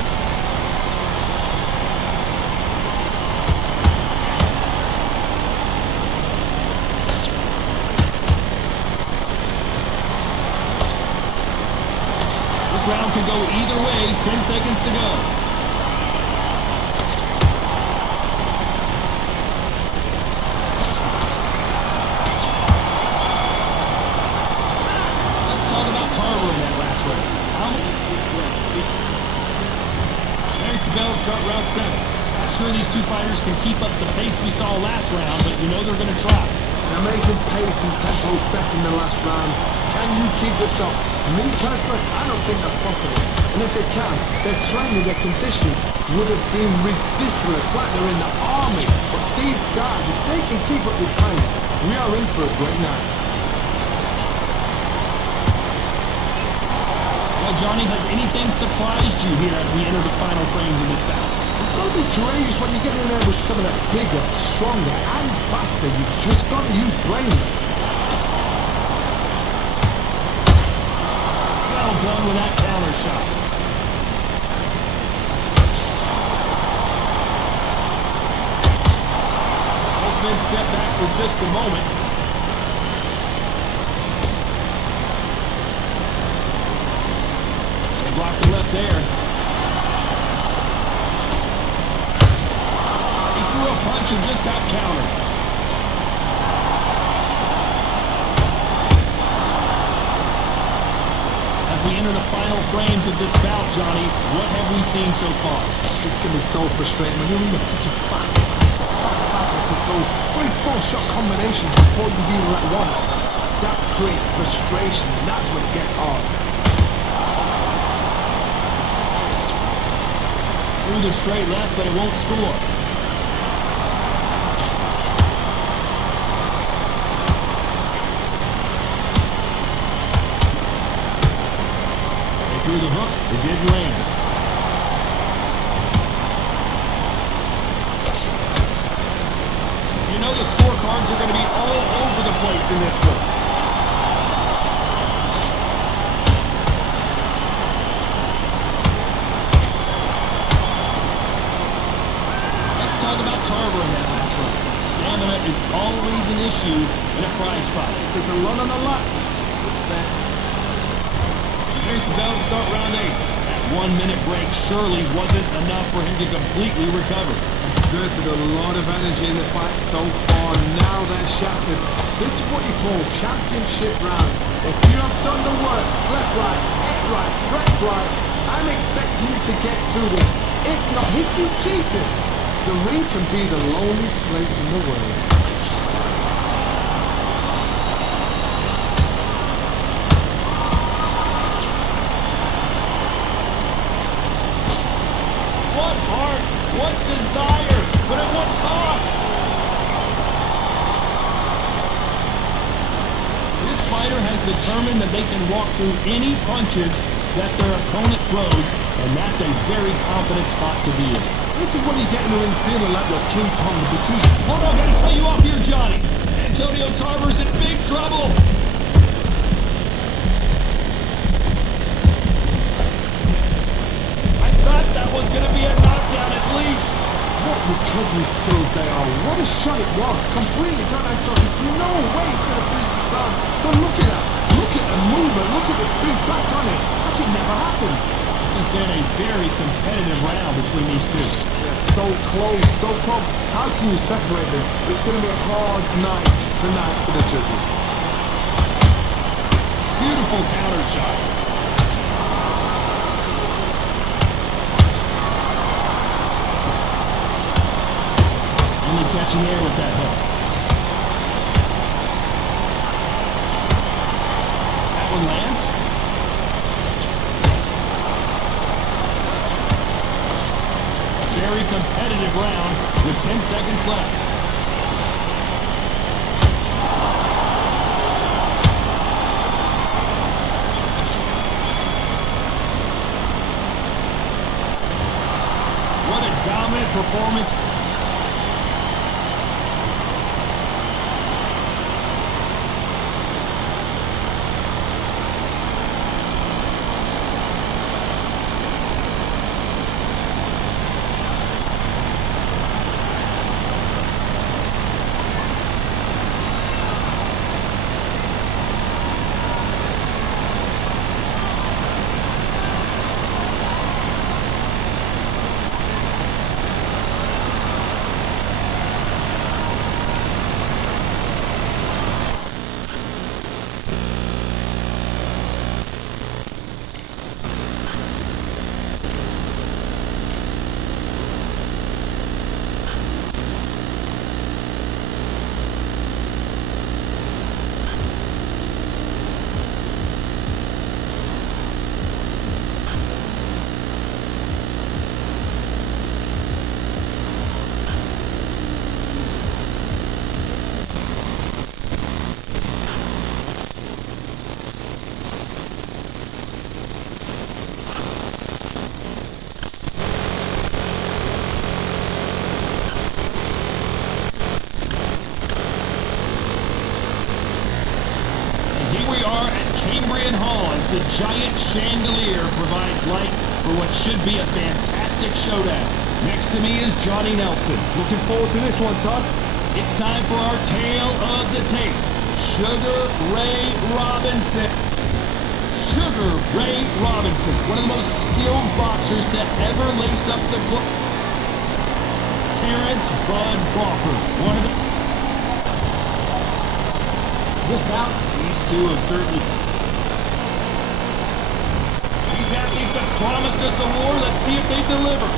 This round could go either way. 10 seconds to go. Let's talk about Tarver in that last round. There's the bell to start round 7. Not sure these two fighters can keep up the pace we saw last round, but you know they're going to try. An amazing pace and tempo set in the last round. Can you keep this up? Me personally, I don't think that's possible. And if they can, their training, their conditioning would have been ridiculous, like they're in the army. But these guys, if they can keep up this pace, we are in for a great night. Well, Johnny, has anything surprised you here as we enter the final frames of this bout? You've got to be courageous when you get in there with someone that's bigger, stronger, and faster. You just got to use brain. Well done with that counter shot. Both men step back for just a moment. They block the left there. He threw a punch and just got countered. We enter the final frames of this bout, Johnny. What have we seen so far? It's going to be so frustrating when you're in such a fast battle to control 3-4 shot combinations before you even let one. That creates frustration, and that's when it gets hard. Through the straight left, but it won't score. Through the hook, it didn't land. You know the scorecards are going to be all over the place in this one. Let's talk about Tarver in that last round. Stamina is always an issue in a prize fight. There's a lot on the line. Switch back. Here's the bell to start round 8. That 1 minute break surely wasn't enough for him to completely recover. Exerted a lot of energy in the fight so far. Now they're shattered. This is what you call championship rounds. If you have done the work, slept right, ate right, prepped right, I'm expecting you to get through this. If not, if you cheated, the ring can be the loneliest place in the world. What heart, what desire, but at what cost? This fighter has determined that they can walk through any punches that their opponent throws, and that's a very confident spot to be in. This is when you get in the ring feeling like you're King Kong because you... Hold on, gotta cut you off here, Johnny. Antonio Tarver's in big trouble. I thought that was gonna be a knockdown at least. What the recovery skills they are. What a shot it was. Completely gone. I thought there's no way it's going to finish this round. But look at that. Look at the movement. Look at the speed back on it. Like it never happened. This has been a very competitive round between these two. They're so close, so close. How can you separate them? It's going to be a hard night tonight for the judges. Beautiful counter shot. Only catching air with that hook. That one lands. Very competitive round with 10 seconds left. What a dominant performance. The giant chandelier provides light for what should be a fantastic showdown. Next to me is Johnny Nelson. Looking forward to this one, Todd. It's time for our tale of the tape. Sugar Ray Robinson. Sugar Ray Robinson, one of the most skilled boxers to ever lace up the glove. Terrence Bud Crawford, one of the... This bout, These two have certainly... These athletes have promised us a war. Let's see if they deliver.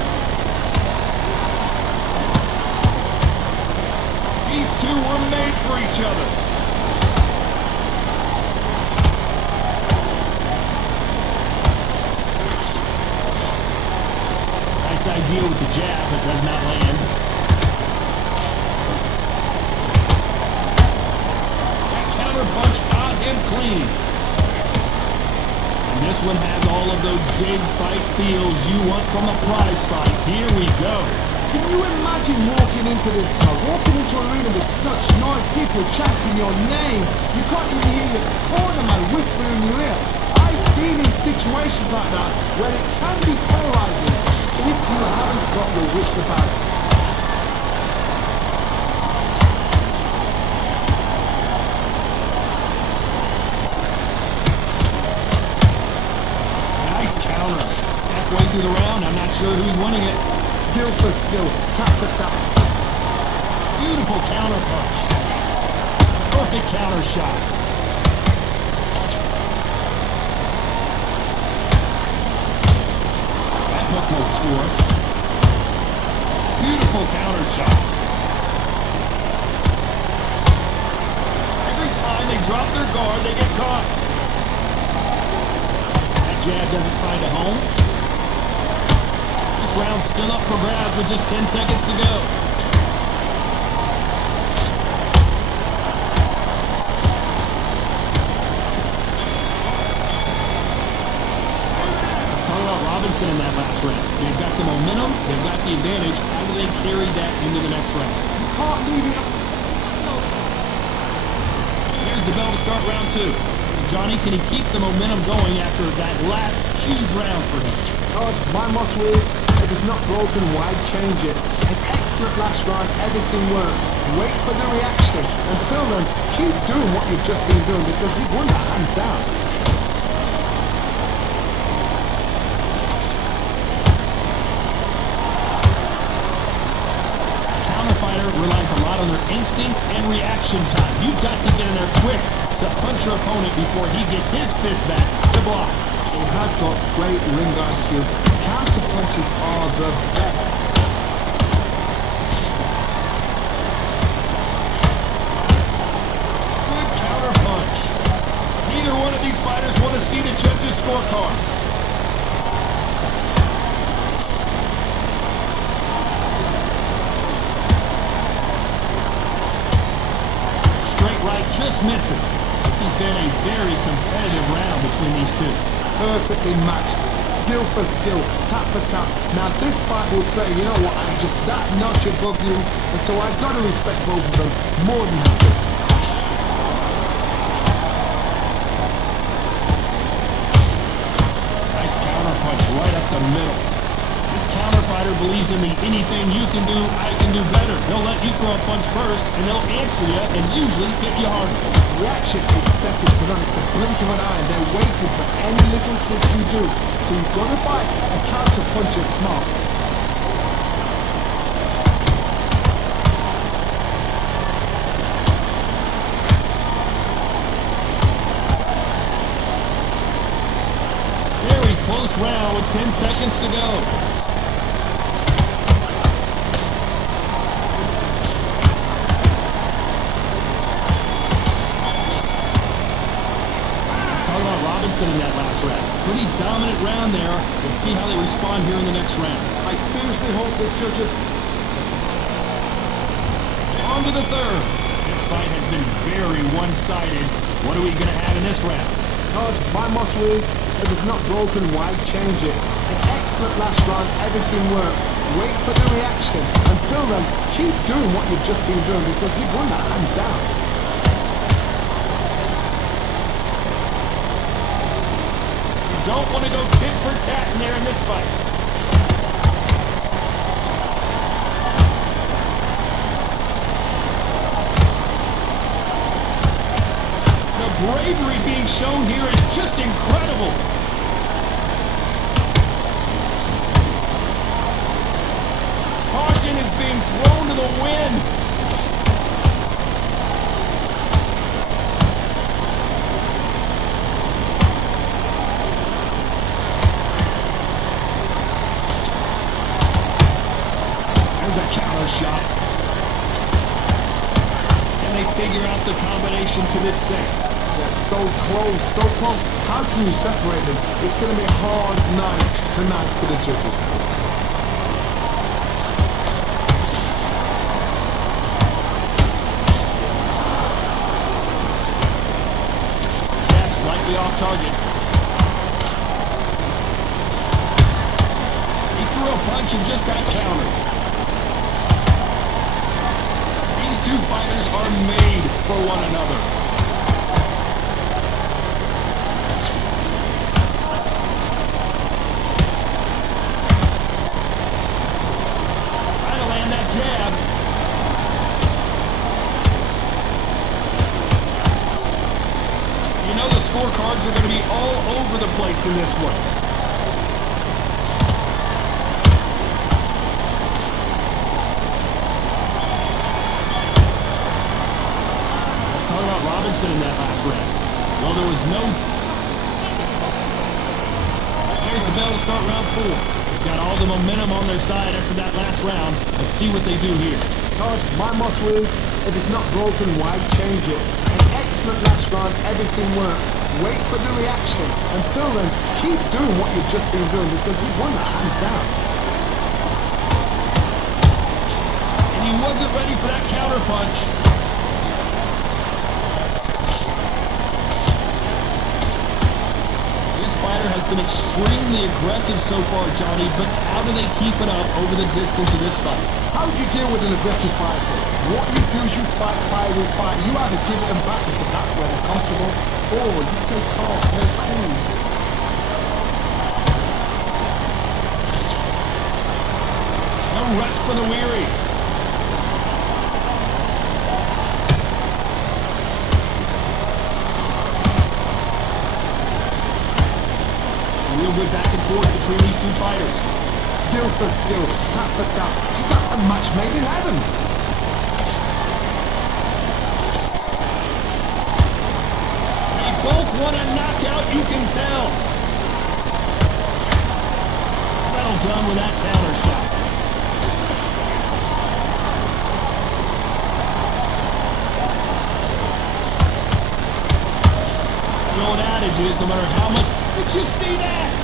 These two were made for each other. Nice idea with the jab, but does not land. That counter punch caught him clean. This one has all of those big fight feels you want from a prize fight. Here we go. Can you imagine walking into this town, walking into an arena with such noise, people chanting your name? You can't even hear your cornerman whispering in your ear. I've been in situations like that where it can be terrorizing if you haven't got your wits about it. Counter. Halfway through the round, I'm not sure who's winning it. Skill for skill, tap for tap. Beautiful counter punch. Perfect counter shot. That hook won't score. Beautiful counter shot. Every time they drop their guard, they get caught. Jab doesn't find a home. This round's still up for grabs with just 10 seconds to go. Let's talk about Robinson in that last round. They've got the momentum, they've got the advantage. How do they carry that into the next round? You can't leave it up. Here's the bell to start round two. Johnny, can he keep the momentum going after that last huge round for him? Todd, my motto is, if it's not broken, why change it? An excellent last round, everything works. Wait for the reaction. Until then, keep doing what you've just been doing because you've won that hands down. Counterfighter relies a lot on their instincts and reaction time. You've got to get in there quick to punch your opponent before he gets his fist back to block. They have got great ring IQ. Counter punches are the best. Good counter punch. Neither one of these fighters want to see the judges' scorecards. Straight right just misses. This has been a very competitive round between these two. Perfectly matched, skill for skill, tap for tap. Now this fight will say, you know what, I'm just that notch above you, and so I've got to respect both of them more than happy. Nice counter punch right up the middle. This counter fighter believes in the anything you can do, I can do better. They'll let you throw a punch first, and they'll answer you and usually hit you harder. Reaction is second to none. It's the blink of an eye. They're waiting for any little trick you do. So you've got to fight and counter punch is smart. Very close round with 10 seconds to go. In that last round. Pretty dominant round there. Let's see how they respond here in the next round. I seriously hope the judges... On to the third. This fight has been very one-sided. What are we going to have in this round? Todd, my motto is, if it's not broken, why change it? An excellent last round, everything works. Wait for the reaction. Until then, keep doing what you've just been doing because you've won that hands down. Don't want to go tit for tat in there in this fight. The bravery being shown here is just incredible. Caution is being thrown to the wind. Shot. And they figure out the combination to this safe. They're so close, so close. How can you separate them? It's going to be a hard night tonight for the judges. Jab slightly off target. He threw a punch and just got countered. These two fighters are made for one another. Trying to land that jab. You know the scorecards are going to be all over the place in this one. In that last round. Well, there was no... There's the bell to start round 4. They've got all the momentum on their side after that last round. Let's see what they do here. Todd, my motto is, if it's not broken, why change it? An excellent last round, everything works. Wait for the reaction. Until then, keep doing what you've just been doing because you've won that hands down. And he wasn't ready for that counter punch. Fighter has been extremely aggressive so far, Johnny, but how do they keep it up over the distance of this fight? How do you deal with an aggressive fighter? What you do is you fight fire with fire. You either give them back because that's where they're comfortable, or you play calm, play cool. rest for the weary. Real good back and forth between these two fighters. Skill for skill, tap for tap. She's like a match made in heaven. They both want a knockout, you can tell. Well done with that counter shot. The old adage is no matter how much... Did you see that?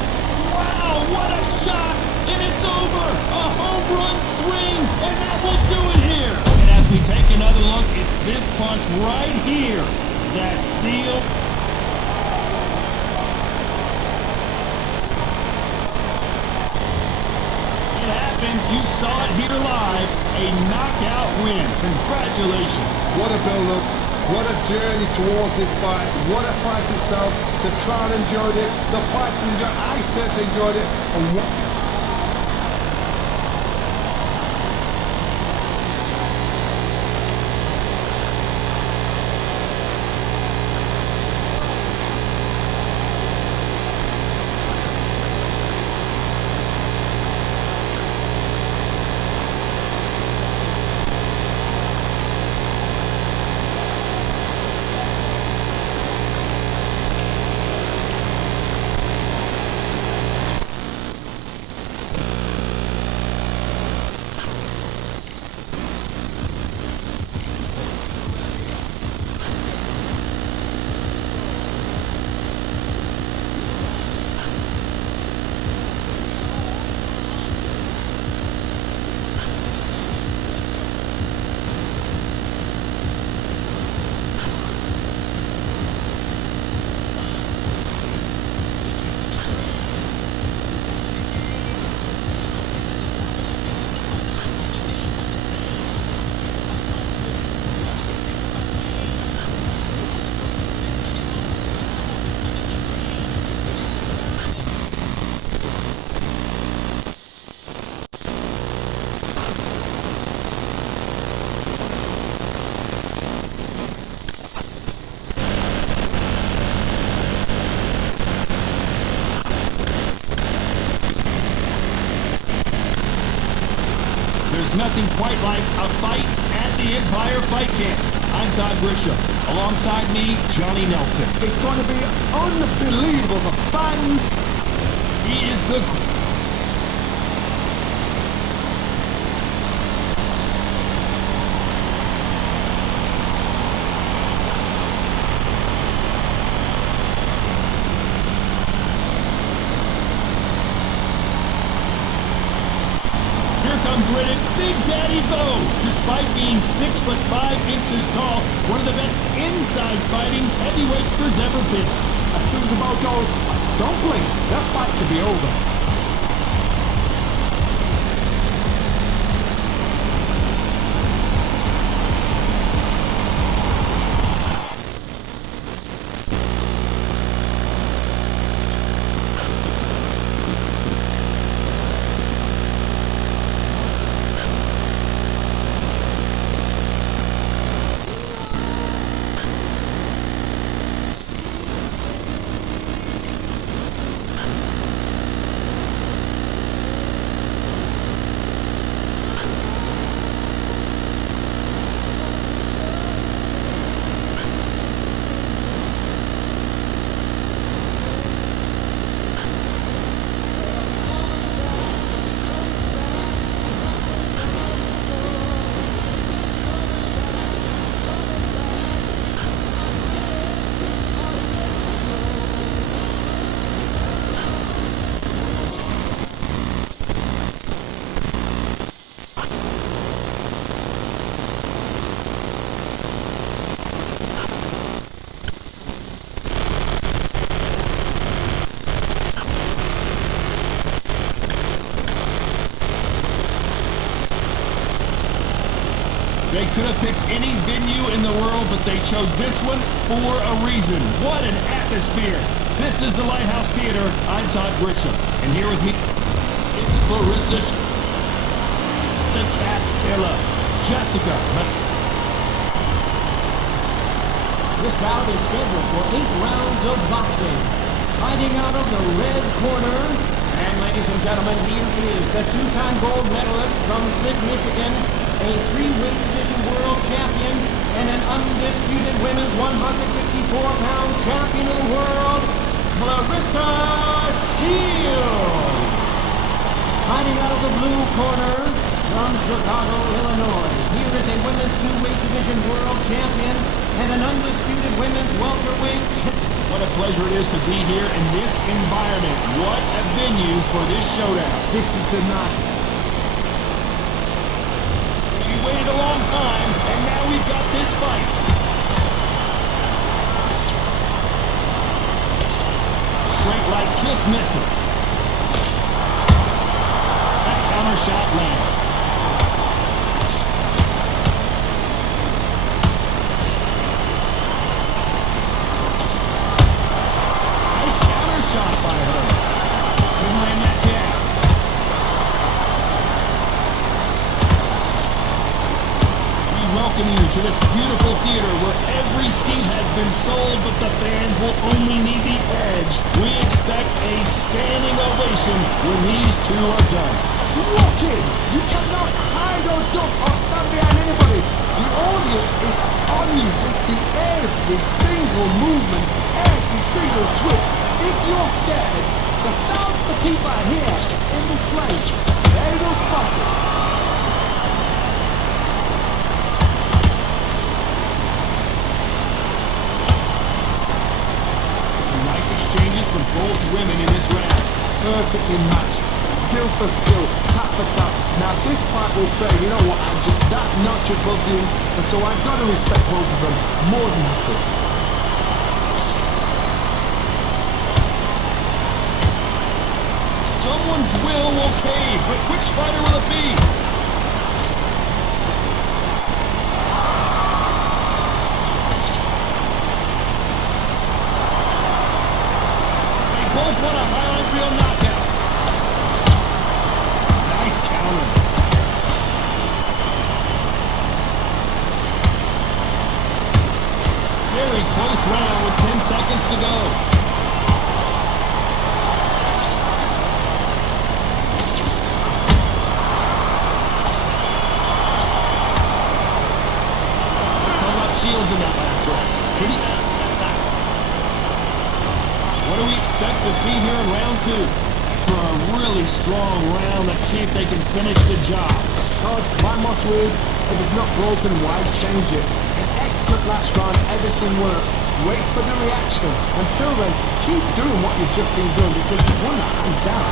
Wow, what a shot! And it's over! A home run swing, and that will do it here! And as we take another look, it's this punch right here that sealed... It happened. You saw it here live. A knockout win. Congratulations. What a build-up. What a journey towards this fight. What a fight itself. The crowd enjoyed it. The fighters enjoyed it. I certainly enjoyed it. And what... There's nothing quite like a fight at the Empire Fight Camp. I'm Todd Grisham. Alongside me, Johnny Nelson. It's going to be unbelievable. The fans... He is the... comes Riddick, Big Daddy Bo. Despite being 6'5" tall, one of the best inside fighting heavyweights there's ever been. As soon as the ball goes, don't blink. That fight could be over. They could have picked any venue in the world, but they chose this one for a reason. What an atmosphere. This is the Lighthouse Theater. I'm Todd Grisham. And here with me, it's Clarissa. the Cass Killer, Jessica. This bout is scheduled for 8 rounds of boxing. Fighting out of the red corner. And ladies and gentlemen, here is the 2-time gold medalist from Flint, Michigan, a 3-weight division world champion, and an undisputed women's 154-pound champion of the world, Clarissa Shields. Fighting out of the blue corner from Chicago, Illinois, here is a women's 2-weight division world champion and an undisputed women's welterweight champion. What a pleasure it is to be here in this environment. What a venue for this showdown. This is the night. We waited a long time, and now we've got this fight. Straight right just misses. That counter shot lands. Shot by her. Couldn't land that jab. We welcome you to this beautiful theater where every seat has been sold, but the fans will only need the edge. We expect a standing ovation when these two are done. Walk in. You cannot hide or duck or stand behind anybody. The audience is on you. They see every single movement, every single twitch. If you're scared, the thousands of people are here in this place. They will spot it. Nice exchanges from both women in this round. Perfectly matched. Skill for skill, tap for tap. Now this fight will say, you know what, I'm just that notch above you, and so I've got to respect both of them more than happy. Someone's will cave, but which fighter will it be? They both want a highlight reel knockout. Nice counter. Very close round with 10 seconds to go. Shields in that last round. Pretty fast. What do we expect to see here in round 2? After a really strong round, let's see if they can finish the job. Todd, my motto is, if it's not broken, why change it? An excellent last round, everything works. Wait for the reaction. Until then, keep doing what you've just been doing because you've won that hands down.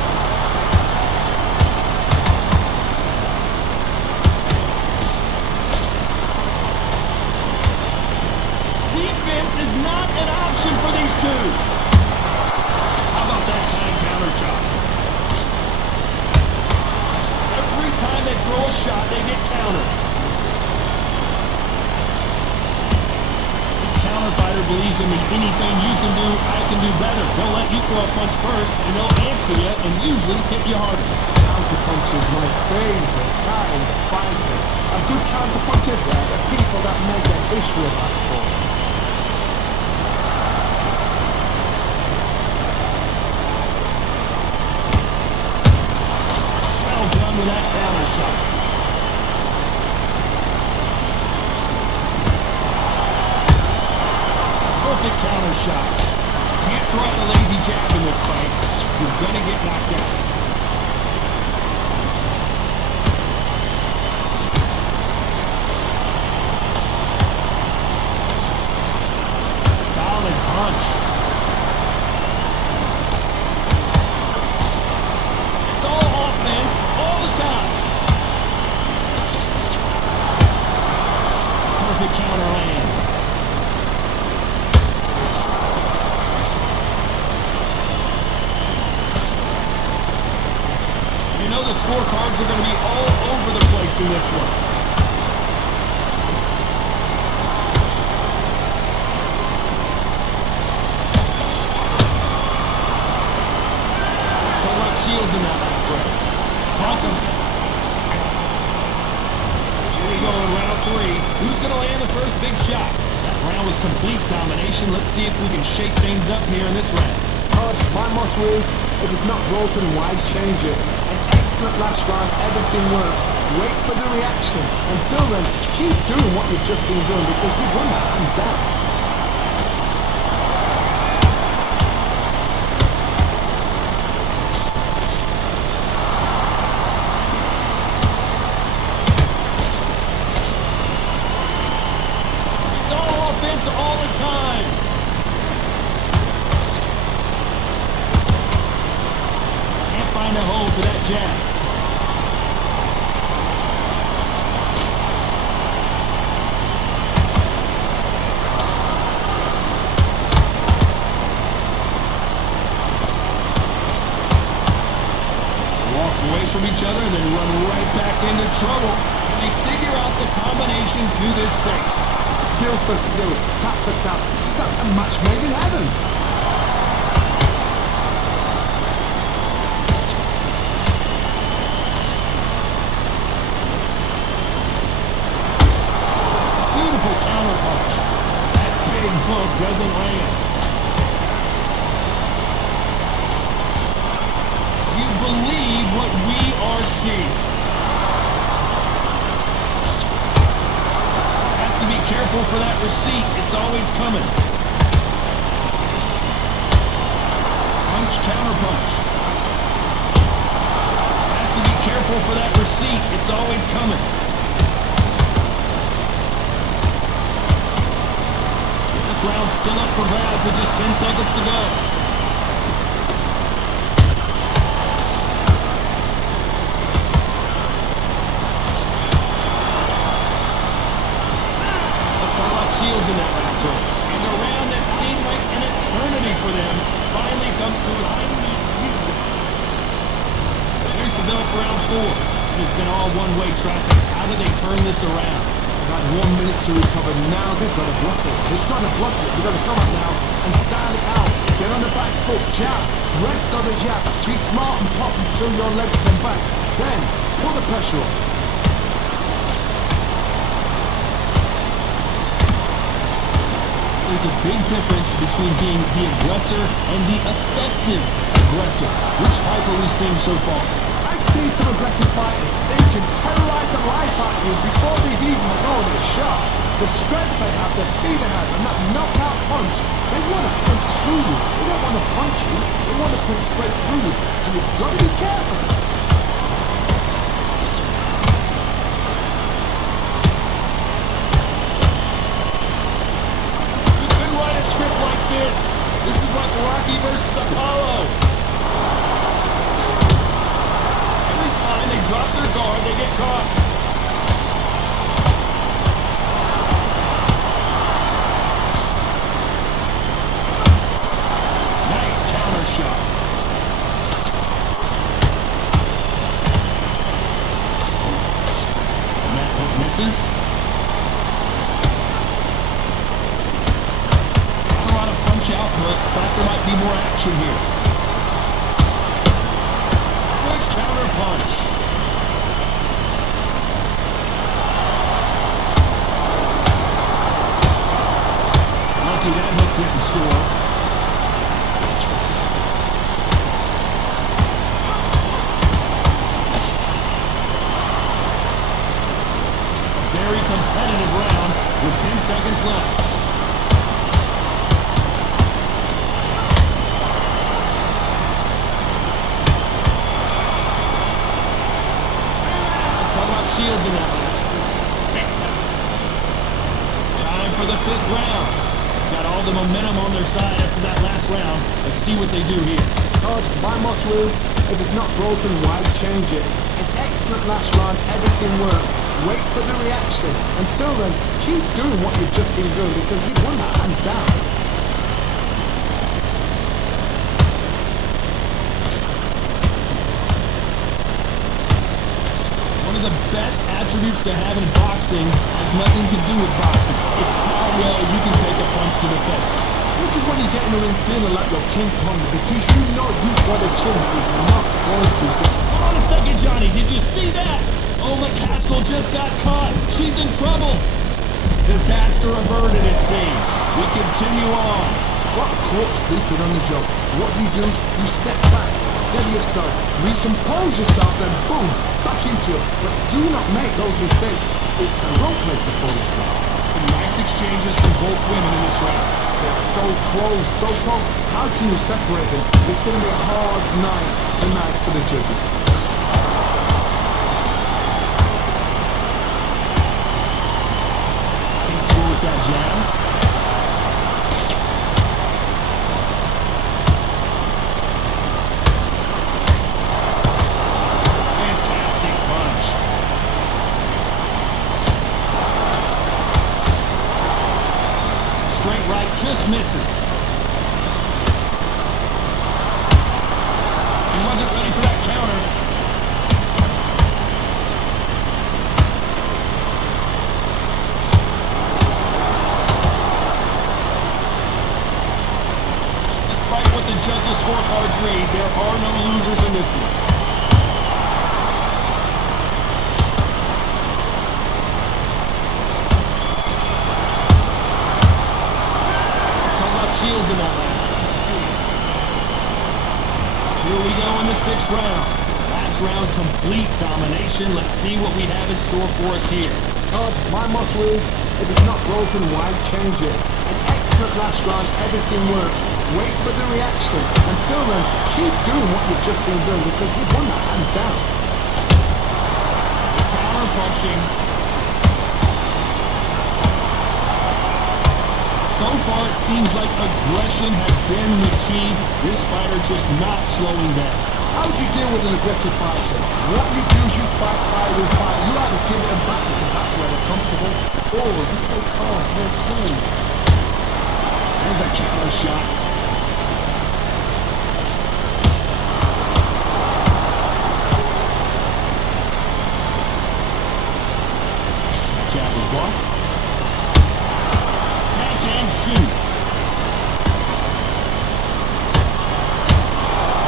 Defense is not an option for these two. How about that time counter shot? Every time they throw a shot, they get countered. This counter fighter believes in me. Anything you can do, I can do better. They'll let you throw a punch first, and they'll answer you and usually hit you harder. Counter punch is my favorite kind of fighter. A good counter puncher, they're the people that make an issue of that sport. With that counter shot. Perfect counter shot. Can't throw out the lazy jab in this fight. You're gonna get knocked out. Solid punch. It's all offense. All the time. Perfect counter lands. You know the scorecards are going to be all over the place in this one. Let's talk about Shields in that last round. Talk about the first big shot. That round was complete domination. Let's see if we can shake things up here in this round. Todd, my motto is, if it's not broken, why change it? An excellent last round, everything worked. Wait for the reaction. Until then, keep doing what you've just been doing because you've won that hands down. It's all offense all the time. Can't find a hole for that jab. Away from each other and then run right back into trouble. And they figure out the combination to this safe. Skill for skill, tap for tap, just like a match made in heaven. Beautiful counter punch. That big hook doesn't land. Believe what we are seeing. Has to be careful for that receipt. It's always coming. Punch, counter punch. Has to be careful for that receipt. It's always coming. This round's still up for grabs with just 10 seconds to go. Shields in that last round. And a round that seemed like an eternity for them finally comes to an end. Here's the bell for round 4. It has been all one-way traffic. How do they turn this around? About 1 minute to recover. Now they've got to bluff it. They've got to bluff it. They've got to come up now and style it out. Get on the back foot, jab, rest on the jab. Be smart and pop until your legs come back. Then pull the pressure up. There's a big difference between being the aggressor and the effective aggressor. Which type are we seeing so far? I've seen some aggressive fighters. They can terrorize the life out of you before they've even thrown a shot. The strength they have, the speed they have, and that knockout punch, they want to punch through you. They don't want to punch you. They want to punch straight through you. So you've got to be careful. This is like Rocky versus Apollo. Every time they drop their guard, they get caught. Nice counter shot. And that hook misses. Output, thought there might be more action here. Quick counter punch. Lucky that hook didn't score. Very competitive round with 10 seconds left. Shields in that last round. Time for the 5th round. Got all the momentum on their side after that last round. Let's see what they do here. Todd, my motto is, if it's not broken, why change it? An excellent last round, everything worked. Wait for the reaction. Until then, keep doing what you've just been doing because you've won that hands down. One of the best attributes to have in boxing has nothing to do with boxing. It's how well you can take a punch to the face. This is when you get in the ring feeling like you're King Kong because you know you've got a chin that is not going to get. Hold on a second, Johnny. Did you see that? Oh, McCaskill just got caught. She's in trouble. Disaster averted, it seems. We continue on. Got caught sleeping on the job. What do? You step back, steady yourself, recompose yourself, then boom, back into it. But do not make those mistakes. This is the wrong place to fall asleep. Some nice exchanges from both women in this round. They're so close, so close. How can you separate them? It's going to be a hard night tonight for the judges. Can't score with that jab. Fantastic punch. Straight right just misses. He wasn't ready for that counter. Despite what the judges' scorecards read, there are no losers in this one. Shields in that last round. Here we go in the 6th round. Last round's complete domination. Let's see what we have in store for us here. God, my motto is, if it's not broken, why change it? An excellent last round, everything worked. Wait for the reaction. Until then, keep doing what you've just been doing because you've won that hands down. Counter punching. So far, it seems like aggression has been the key. This fighter just not slowing down. How do you deal with an aggressive fighter? What you do is you fight with fight. You either give it them back because that's where they're comfortable, or you play calm, play clean. There's a counter shot. Jab is blocked. And shoot.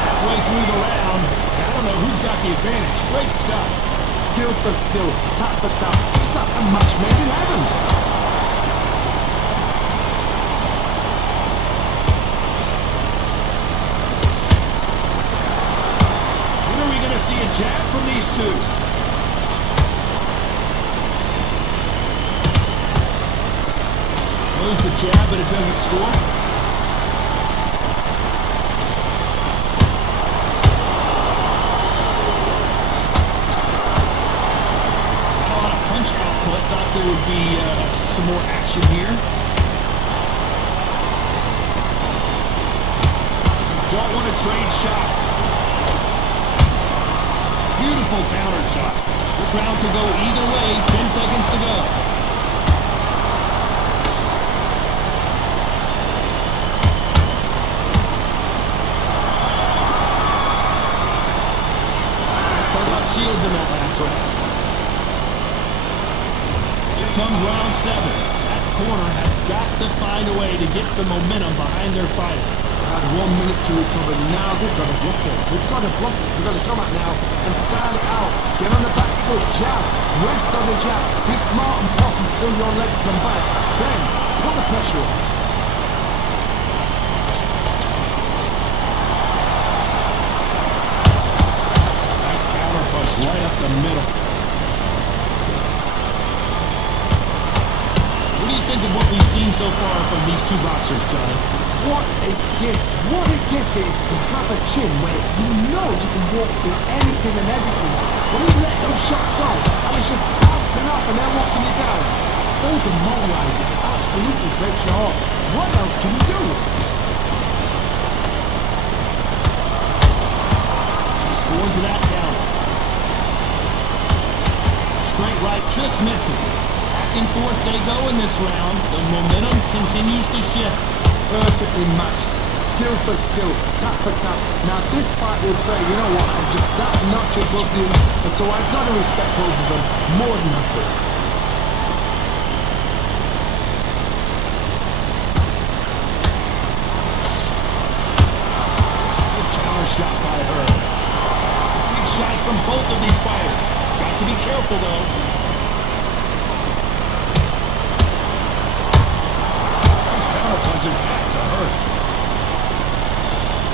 Halfway through the round, I don't know who's got the advantage. Great stuff. Skill for skill, tap for tap, just like a match made in heaven. When are we going to see a jab from these two? Throws the jab, but it doesn't score. Not a lot of punch output. Thought there would be some more action here. Don't want to trade shots. Beautiful counter shot. This round could go either way. 10 seconds to go. Shields in that last round. Here comes round 7. That corner has got to find a way to get some momentum behind their fighter. Had 1 minute to recover. Now they've got to bluff it. They've got to bluff it. They've got to come out now and style it out. Get on the back foot, jab, rest on the jab. Be smart and pop until your legs come back. Then put the pressure on. Right up the middle. What do you think of what we've seen so far from these two boxers, Johnny? What a gift. What a gift it is to have a chin where you know you can walk through anything and everything. When you let those shots go, and it's just bouncing up and they're walking you down. So demoralizing. Absolutely breaks your heart. What else can you do? She scores that down. Straight right just misses. Back and forth they go in this round. The momentum continues to shift. Perfectly matched. Skill for skill. Tap for tap. Now this fight will say, you know what, I'm just that notch above you. And so I've got to respect both of them more than I could. Good counter shot by her. Big shots from both of these fighters. Got to be careful, though. just have to hurt.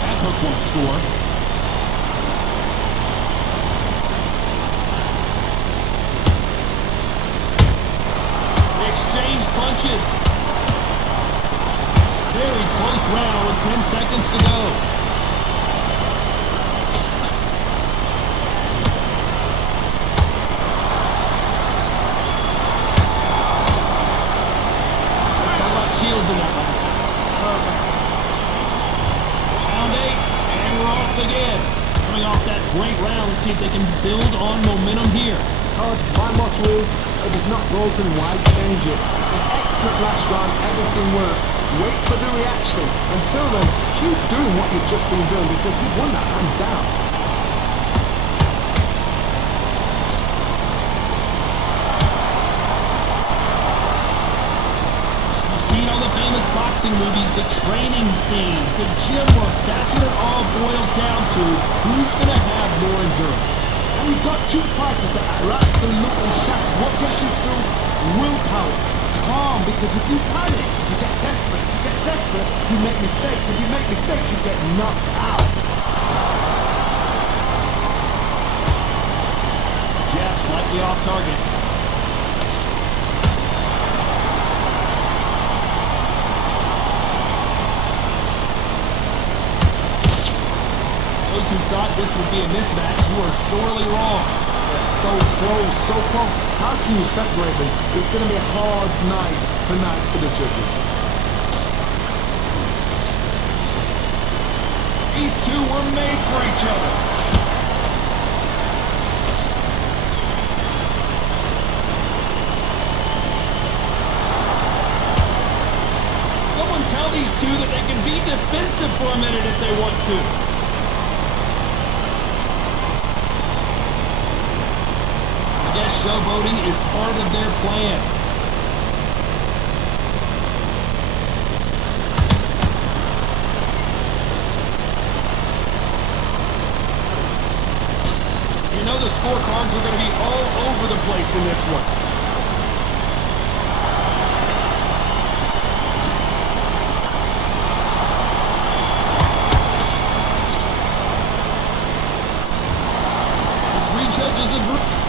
That hook won't score. They exchange punches. Very close round with 10 seconds to go. Shields in that last one. Round 8, and we're off again. Coming off that great round, let's see if they can build on momentum here. Todd, my motto is, if it's not broken, why change it? An excellent last round, everything worked. Wait for the reaction. Until then, keep doing what you've just been doing because you've won that hands down. Famous boxing movies, the training scenes, the gym work, that's what it all boils down to. Who's going to have more endurance? And you've got two fighters that are absolutely shattered. What gets you through? Willpower. Calm, because if you panic, you get desperate. If you get desperate, you make mistakes. If you make mistakes, you get knocked out. Jab slightly off target. Those who thought this would be a mismatch, you are sorely wrong. They're so close, so close. How can you separate them? It's going to be a hard night tonight for the judges. These two were made for each other. Someone tell these two that they can be defensive for a minute if they want to. Showboating is part of their plan. You know the scorecards are going to be all over the place in this one. The three judges agree.